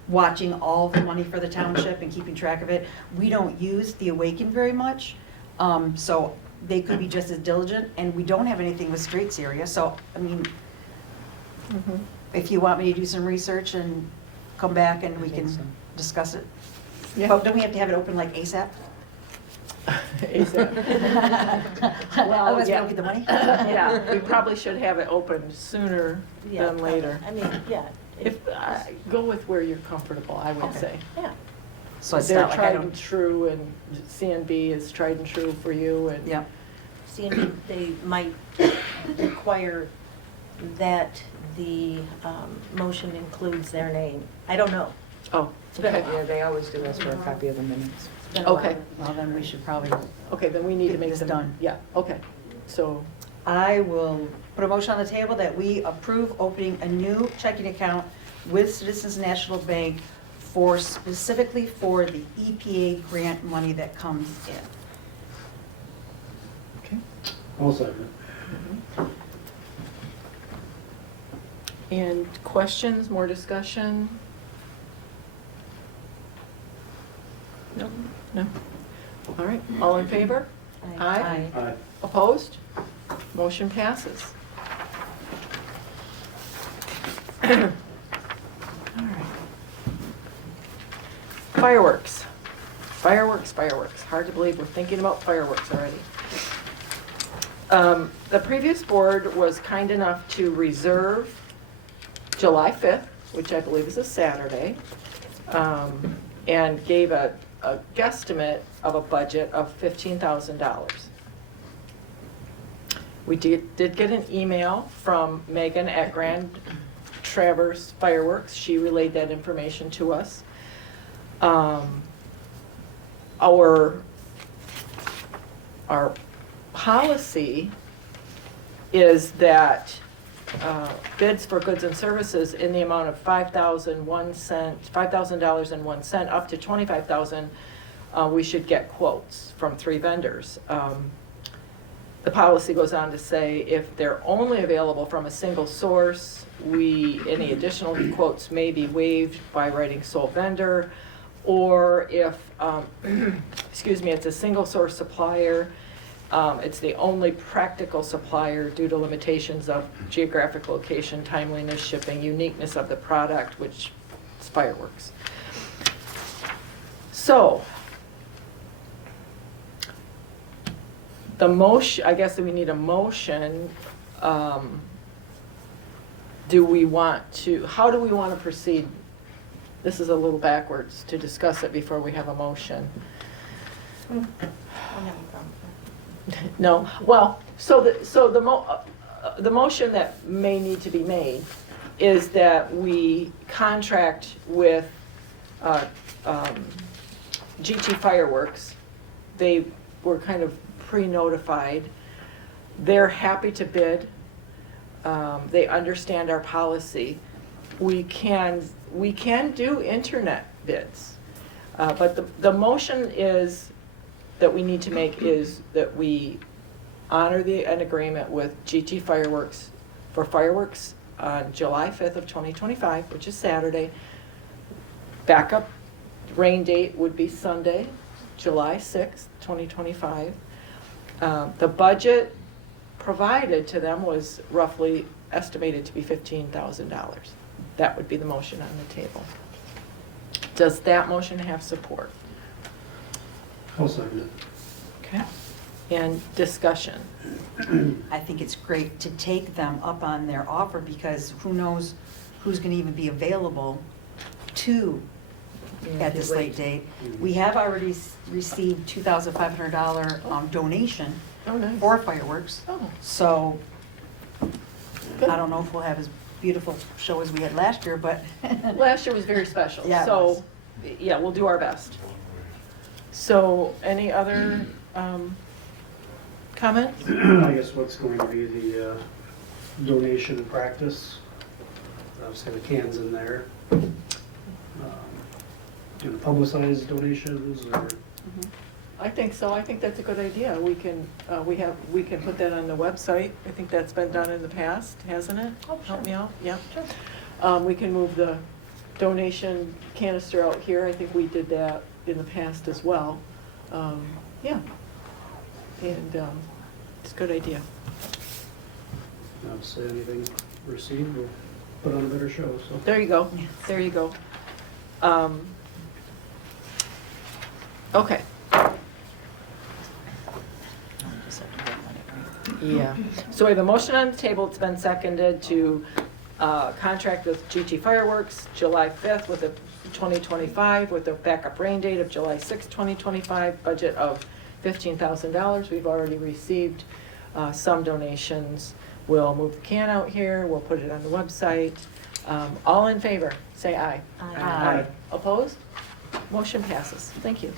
watching all the money for the township and keeping track of it. We don't use the Awaken very much, so they could be just as diligent, and we don't have anything with Straits area, so, I mean, if you want me to do some research and come back and we can discuss it. Yeah. But don't we have to have it open like ASAP? ASAP. Otherwise we yeah. don't get the money? Yeah, we probably should have it open sooner Yeah, than later. I mean, yeah. If, go with where you're comfortable, I would Okay. say. Yeah. So it's They're not like I tried and don't, true, and CNB is tried and true for you, and. yeah. C&B, they might require that the motion includes their name. I don't know. Oh, It's been a okay. while. Yeah, they always do ask for a copy of the minutes. It's been a while. Okay. Well, then we should probably, Okay, then we need to Get make this them. done. Yeah, okay. So, I will put a motion on the table that we approve opening a new checking account with Citizens National Bank specifically for the EPA grant money that comes in. okay. I'll second. And questions, more discussion? No? No? All right, all in favor? Aye. Aye. Opposed? Motion passes. All right. Fireworks. Fireworks. Hard to believe we're thinking about fireworks already. The previous board was kind enough to reserve July 5th, which I believe is a Saturday, and gave a guesstimate of a budget of $15,000. We did get an email from Megan at Grand Traverse Fireworks. She relayed that information to us. Our policy is that bids for goods and services in the amount of $5,000.01 up to $25,000, we should get quotes from 3 vendors. The policy goes on to say if they're only available from a single source, any additional quotes may be waived by writing sole vendor, or if, excuse me, it's a single source supplier, it's the only practical supplier due to limitations of geographic location, timeliness, shipping, uniqueness of the product, which is fireworks. So, the motion, I guess that we need a motion. Do we want to, how do we want to proceed? This is a little backwards to discuss it before we have a motion. No, well, so the motion that may need to be made is that we contract with GT Fireworks. They were kind of pre-notified. They're happy to bid. They understand our policy. We can do internet bids, but the motion is that we need to make is that we honor an agreement with GT Fireworks for fireworks on July 5th of 2025, which is Saturday. Backup rain date would be Sunday, July 6th, 2025. The budget provided to them was roughly estimated to be $15,000. That would be the motion on the table. Does that motion have support? I'll second it. Okay. And discussion. I think it's great to take them up on their offer because who knows who's going to even be available to at this late date. We have already received $2,500 donation for fireworks. Oh. So I don't know if we'll have as beautiful show as we had last year, but Last year was very special. Yeah, it So, was. yeah, we'll do our best. So, any other comments? I guess what's going to be the donation practice. Obviously the cans in there. Do the publicized donations or? I think so. I think that's a good idea. We can put that on the website. I think that's been done in the past, hasn't it? Oh, sure. Help me out, yeah. Sure. We can move the donation canister out here. I think we did that in the past as well. Yeah. And it's a good idea. Obviously anything received, we'll put on a better show, so. There you go. There you go. Okay. Yeah. So we have a motion on the table. It's been seconded to contract with GT Fireworks July 5th with a 2025 with a backup rain date of July 6th, 2025, budget of $15,000. We've already received some donations. We'll move the can out here. We'll put it on the website. All in favor, say aye. Aye. Opposed? Motion passes. Thank you.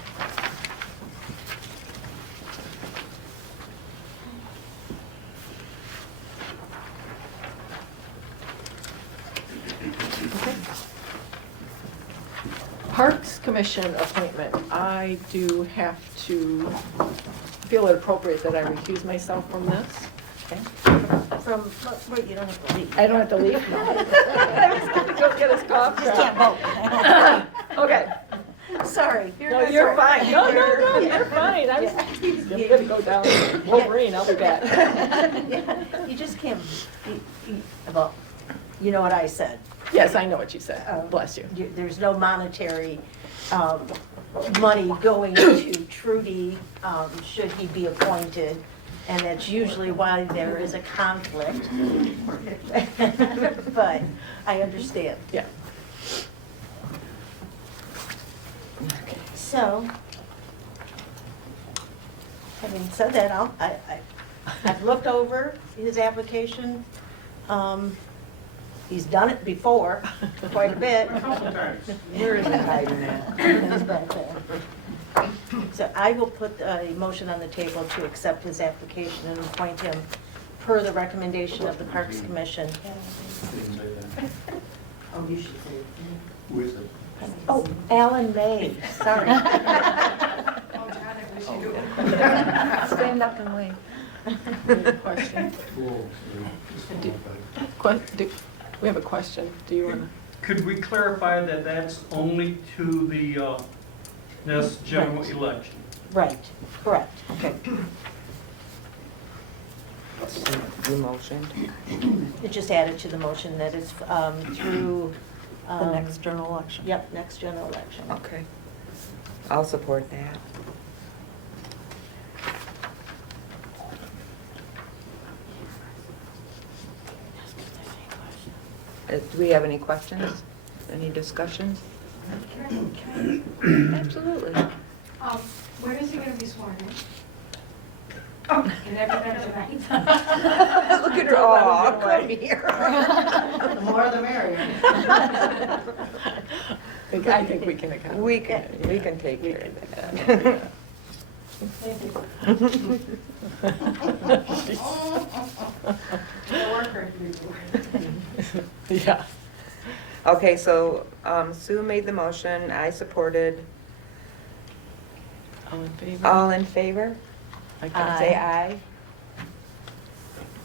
Okay. Parks Commission appointment. I do have to feel it appropriate that I recuse myself from this. Okay. Wait, you don't have to leave. I don't have to leave? No. I was going to go get his cough Just drop. can't vote. Okay. Sorry. No, you're fine. No, you're fine. I'm gonna go down Wolverine, I'll be back. Yeah, you just can't, well, you know what I said. Yes, I know what you said. Bless you. There's no monetary money going to Trudy should he be appointed, and that's usually why there is a conflict. But I understand. Yeah. So, having said that, I've looked over his application. He's done it before, quite a bit. Where is it hiding at? It's back there. So I will put a motion on the table to accept his application and appoint him per the recommendation of the Parks Commission. Didn't say that. Oh, you should say. Who is it? Oh, Alan May, sorry. Stand up and wave. Question? We have a question. Do you want to? Could we clarify that that's only to the next general election? Right, correct. Okay. You motioned. It just added to the motion that it's through. The next general election. Yep, next general election. Okay. I'll support that. Do we have any questions? Any discussions? Absolutely. Where is he going to be sworn in? Oh, in every member tonight. Look at her, oh, come here. The more the merrier. I think we can accommodate. We can take care of that. Thank you. Yeah. Okay, so Sue made the motion, I supported. All in favor? All in favor? I can say Aye. aye.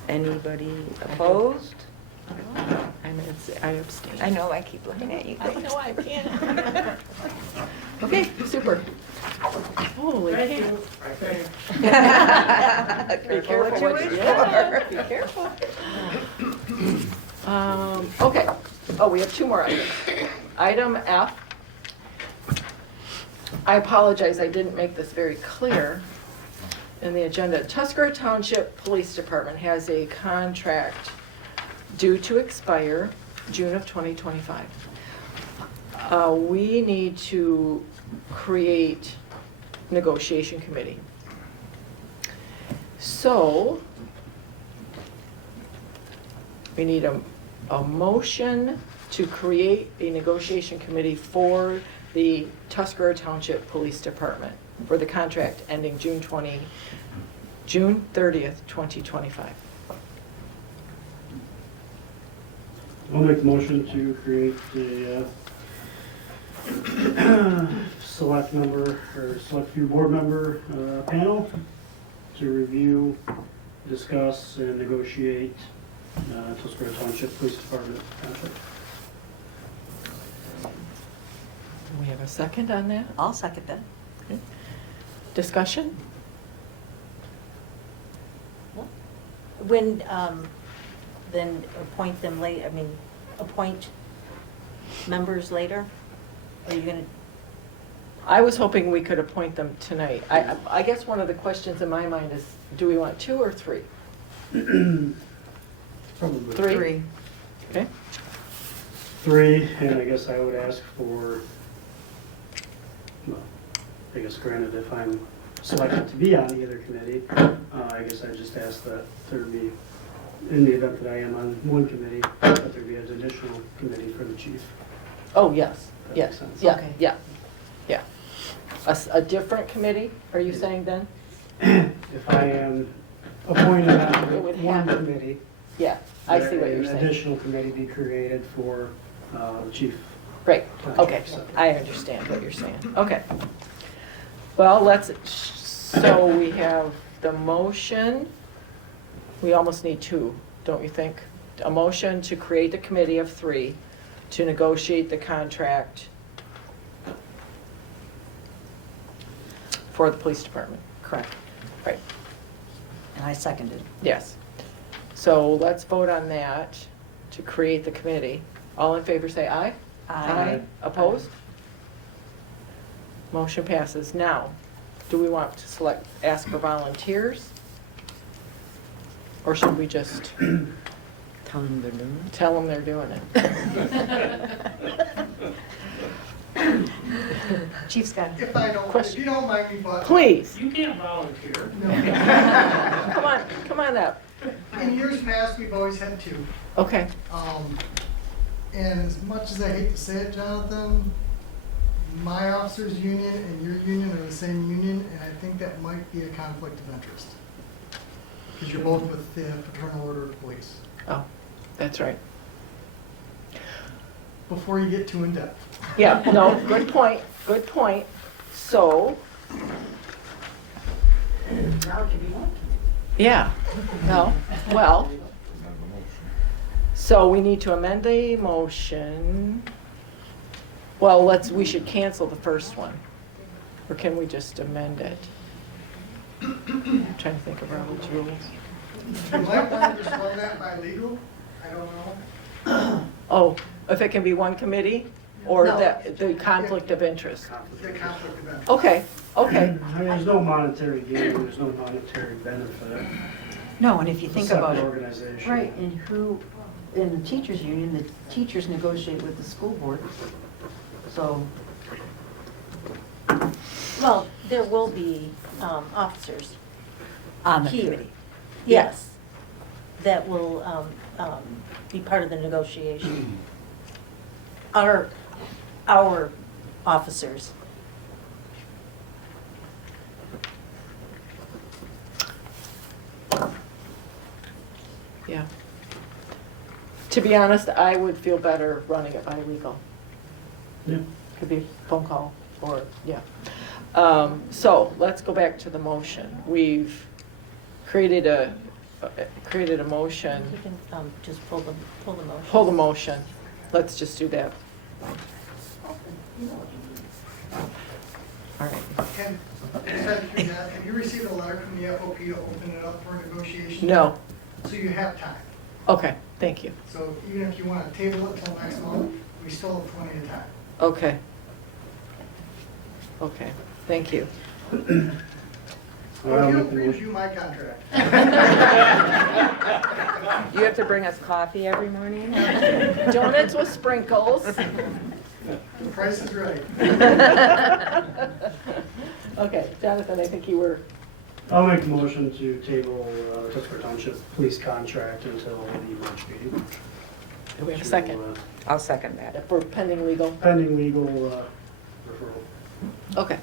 Anybody opposed? I abstain. I know, I keep looking at you. I know I can. Okay, super. Holy cow. Be careful what you wish Yeah, for. be careful. Okay. Oh, we have two more items. Item F. I apologize, I didn't make this very clear in the agenda. Tuscarora Township Police Department has a contract due to expire June of 2025. We need to create negotiation committee. So we need a motion to create a negotiation committee for the Tuscarora Township Police Department for the contract ending June 30th, 2025. I'll make the motion to create a select member, or select few board member panel to review, discuss, and negotiate Tuscarora Township Police Department contract. We have a second on that? I'll second that. Okay. Discussion? When, then appoint them later, appoint members later? Are you gonna, I was hoping we could appoint them tonight. I guess one of the questions in my mind is, do we want 2 or 3? Probably 3? Okay. 3, and I guess I would ask for, well, I guess granted if I'm selected to be on either committee, I guess I just ask that there be, in the event that I am on one committee, that there be an additional committee for the chief. Oh, yes, That yes, makes sense. yeah, Okay. yeah, yeah. A different committee, are you saying then? If I am appointed on It would one have- committee, Yeah, I see what you're an saying. additional committee be created for the chief. Right, okay, Contract. I understand what you're saying, okay. Well, so we have the motion, we almost need 2, don't you think? A motion to create a committee of 3 to negotiate the contract for the police department, correct? Right, And I seconded. yes. So let's vote on that to create the committee. All in favor say aye. Aye. Opposed? Motion passes. Now, do we want to ask for volunteers? Or should we just Tell them they're doing tell them they're doing it? Chief Scott. If I don't, if you don't mind me, but. Please, You can't volunteer. come on up. In years past, we've always had 2. Okay, And as much as I hate to say it, Jonathan, my officers' union and your union are the same union, and I think that might be a conflict of interest. because you're both with the Fraternal Order of Police. Oh, that's right. Before you get too in-depth. Yeah, no, good point, good point. So, yeah, no, well, so we need to amend the motion. Well, we should cancel the first one. Or can we just amend it? I'm trying to think of Robert's rules. You might want to just run that by legal, I don't know. Oh, if it can be one committee or No. the conflict of interest? The conflict of interest. Okay, okay. I mean, there's no monetary gain, there's no monetary benefit. No, and if you It's a think about separate it, organization. right, and who, in the teachers' union, the teachers negotiate with the school board. So, Well, there will be officers on the here. committee. Yes, that will be part of the negotiation. Our officers. Yeah. To be honest, I would feel better running it by legal. Yeah. Could be a phone call or, yeah. So let's go back to the motion. We've created a motion. You can just pull the motion. Pull the motion. Let's just do that. All right. Ken, just out of curiosity, have you received a letter from the FOP to open it up for negotiation? No. So you have time. Okay, thank you. So even if you want to table it till next month, we still have plenty of time. Okay. Okay, thank you. All right, I'll make the motion. Review my contract. You have to bring us coffee every morning? Donuts with sprinkles. The price is right. Okay, Jonathan, I think you were, I'll make the motion to table Tuscarora Township police contract until the March meeting. do we have a second? I'll second that. For pending legal? Pending legal referral. Okay.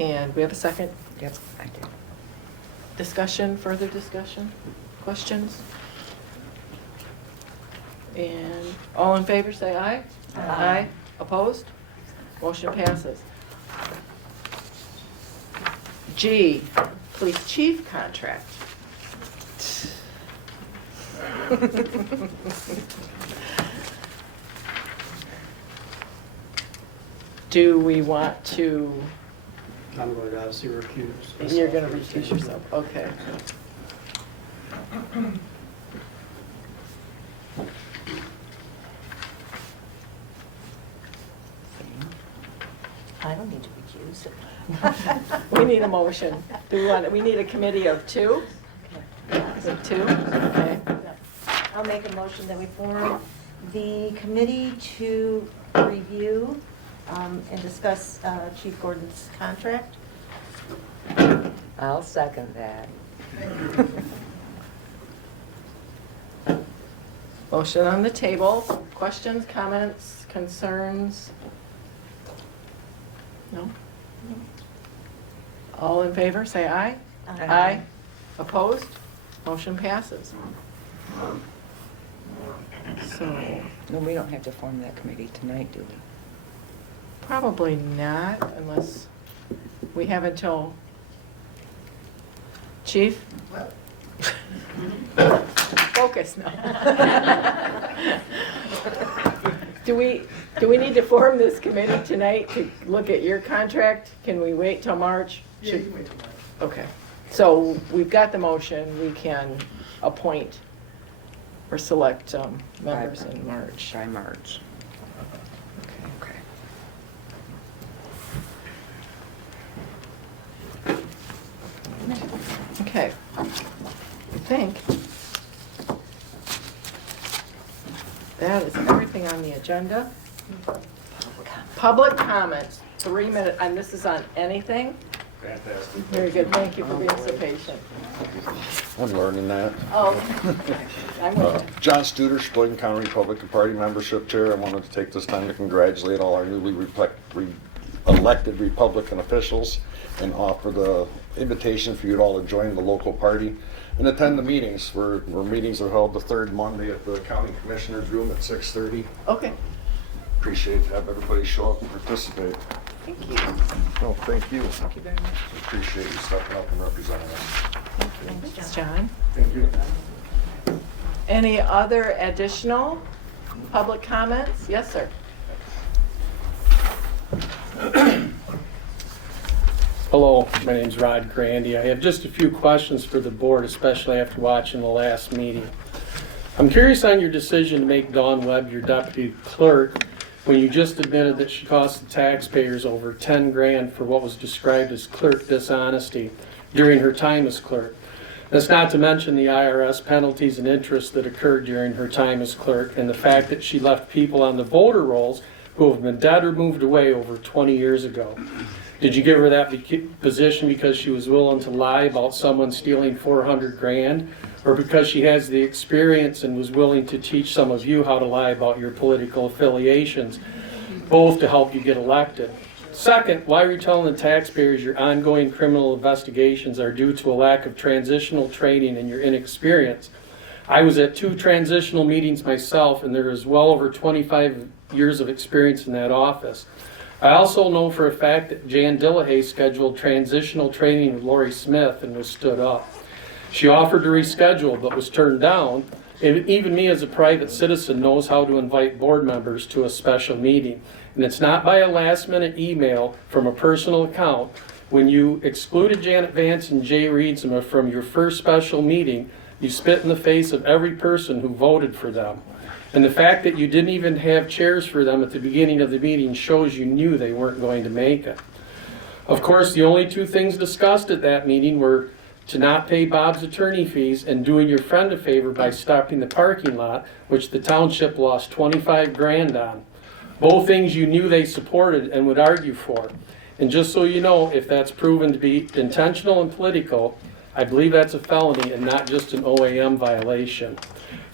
And we have a second? Yep, I did. Discussion, further discussion, questions? And all in favor, say aye. Aye. Opposed? Motion passes. G, police chief contract. Do we want to, I'm going to obviously recuse. you're going to recuse yourself, okay. I don't need to recuse. We need a motion. We need a committee of two? Is it two? Okay. I'll make a motion that we form the committee to review and discuss Chief Gordon's contract. I'll second that. Motion on the table. Questions, comments, concerns? No? All in favor, say aye. Aye. Opposed? Motion passes. So, No, we don't have to form that committee tonight, do we? probably not unless we have until, Chief? What? Focus now. Do we need to form this committee tonight to look at your contract? Can we wait till March? Yeah, you can wait till March. Okay, so we've got the motion, we can appoint or select members in March. By March. Okay. Okay, I think that is everything on the agenda. Public comments, 3 minutes, and this is on anything? Fantastic. Very good, thank you for being so patient. I'm learning that. Oh, I'm with you. John Studer, Sheboygan County Republican Party membership chair. I wanted to take this time to congratulate all our newly elected Republican officials and offer the invitation for you all to join the local party and attend the meetings where meetings are held the third Monday at the County Commissioner's Room at 6:30. Okay, Appreciate to have everybody show up and participate. thank you. No, thank you. Thank you very much. Appreciate you stepping up and representing us. Thanks, John. Thank you. Any other additional public comments? Yes, sir. Hello, my name's Rod Grandy. I have just a few questions for the board, especially after watching the last meeting. I'm curious on your decision to make Dawn Webb your deputy clerk when you just admitted that she cost the taxpayers over 10 grand for what was described as clerk dishonesty during her time as clerk. That's not to mention the IRS penalties and interest that occurred during her time as clerk and the fact that she left people on the voter rolls who have been dead or moved away over 20 years ago. Did you give her that position because she was willing to lie about someone stealing 400 grand, or because she has the experience and was willing to teach some of you how to lie about your political affiliations, both to help you get elected? Second, why are you telling the taxpayers your ongoing criminal investigations are due to a lack of transitional training and your inexperience? I was at 2 transitional meetings myself, and there is well over 25 years of experience in that office. I also know for a fact that Jan Dillahay scheduled transitional training with Lori Smith and was stood up. She offered to reschedule but was turned down. And even me as a private citizen knows how to invite board members to a special meeting. And it's not by a last-minute email from a personal account. When you excluded Janet Vance and Jay Reedsma from your first special meeting, you spit in the face of every person who voted for them. And the fact that you didn't even have chairs for them at the beginning of the meeting shows you knew they weren't going to make it. Of course, the only 2 things discussed at that meeting were to not pay Bob's attorney fees and doing your friend a favor by stopping the parking lot, which the township lost 25 grand on. Both things you knew they supported and would argue for. And just so you know, if that's proven to be intentional and political, I believe that's a felony and not just an OAM violation.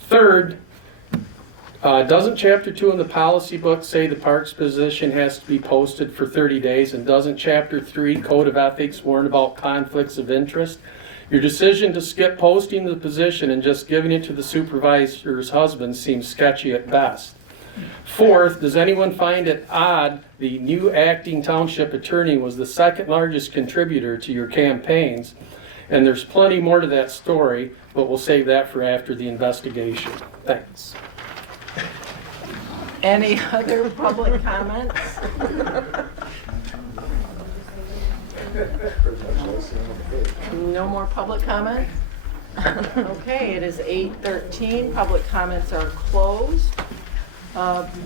Third, doesn't Chapter 2 in the policy book say the parks position has to be posted for 30 days? And doesn't Chapter 3 Code of Ethics warn about conflicts of interest? Your decision to skip posting the position and just giving it to the supervisor's husband seems sketchy at best. Fourth, does anyone find it odd the new acting township attorney was the 2nd largest contributor to your campaigns? And there's plenty more to that story, but we'll save that for after the investigation. Thanks. Any other public comments? No more public comments? Okay, it is 8:13. Public comments are closed.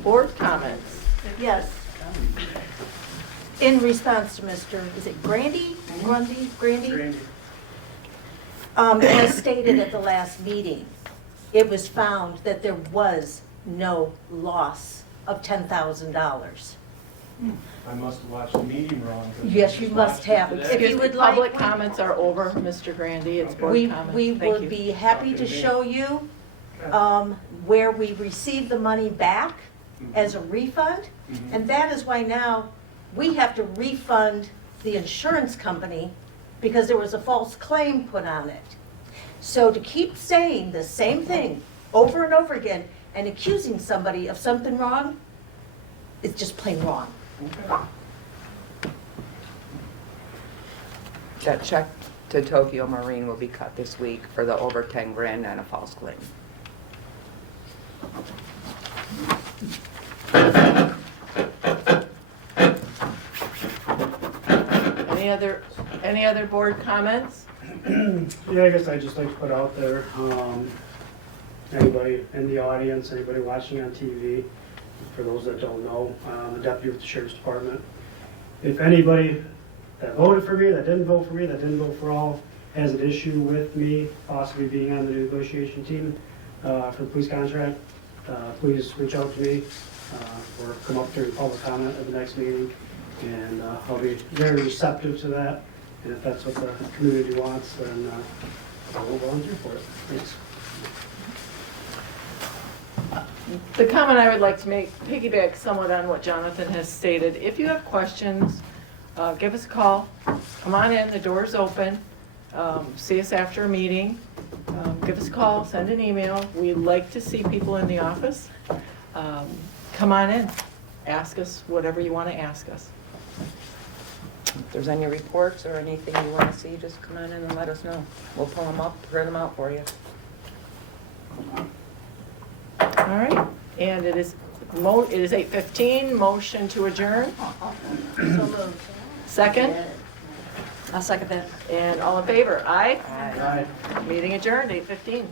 Board comments? Yes. In response to Mr., is it Grandy? Grandy? As stated at the last meeting, it was found that there was no loss of $10,000. I must have watched the meeting wrong. Yes, you must have. If you would like, Public comments are over, Mr. Grandy. It's board comments. we Thank would you. be happy to show you where we received the money back as a refund. And that is why now we have to refund the insurance company because there was a false claim put on it. So to keep saying the same thing over and over again and accusing somebody of something wrong is just plain wrong. That check to Tokyo Marine will be cut this week for the over 10 grand on a false claim. Any other board comments? Yeah, I guess I'd just like to put out there, anybody in the audience, anybody watching on TV, for those that don't know, I'm the deputy with the Sheriff's Department. If anybody that voted for me, that didn't vote for me, that didn't vote for all, has an issue with me possibly being on the negotiation team for the police contract, please reach out to me or come up during public comment at the next meeting, and I'll be very receptive to that. And if that's what the community wants, then I will volunteer for it. Thanks. The comment I would like to make, piggyback somewhat on what Jonathan has stated. If you have questions, give us a call. Come on in, the door's open. See us after a meeting. Give us a call, send an email. We like to see people in the office. Come on in. Ask us whatever you want to ask us. If there's any reports or anything you want to see, just come on in and let us know. We'll pull them up, print them out for you. All right, and it is 8:15, motion to adjourn. So moved. Second, I'll second that. and all in favor, aye? Aye. Meeting adjourned, 8:15.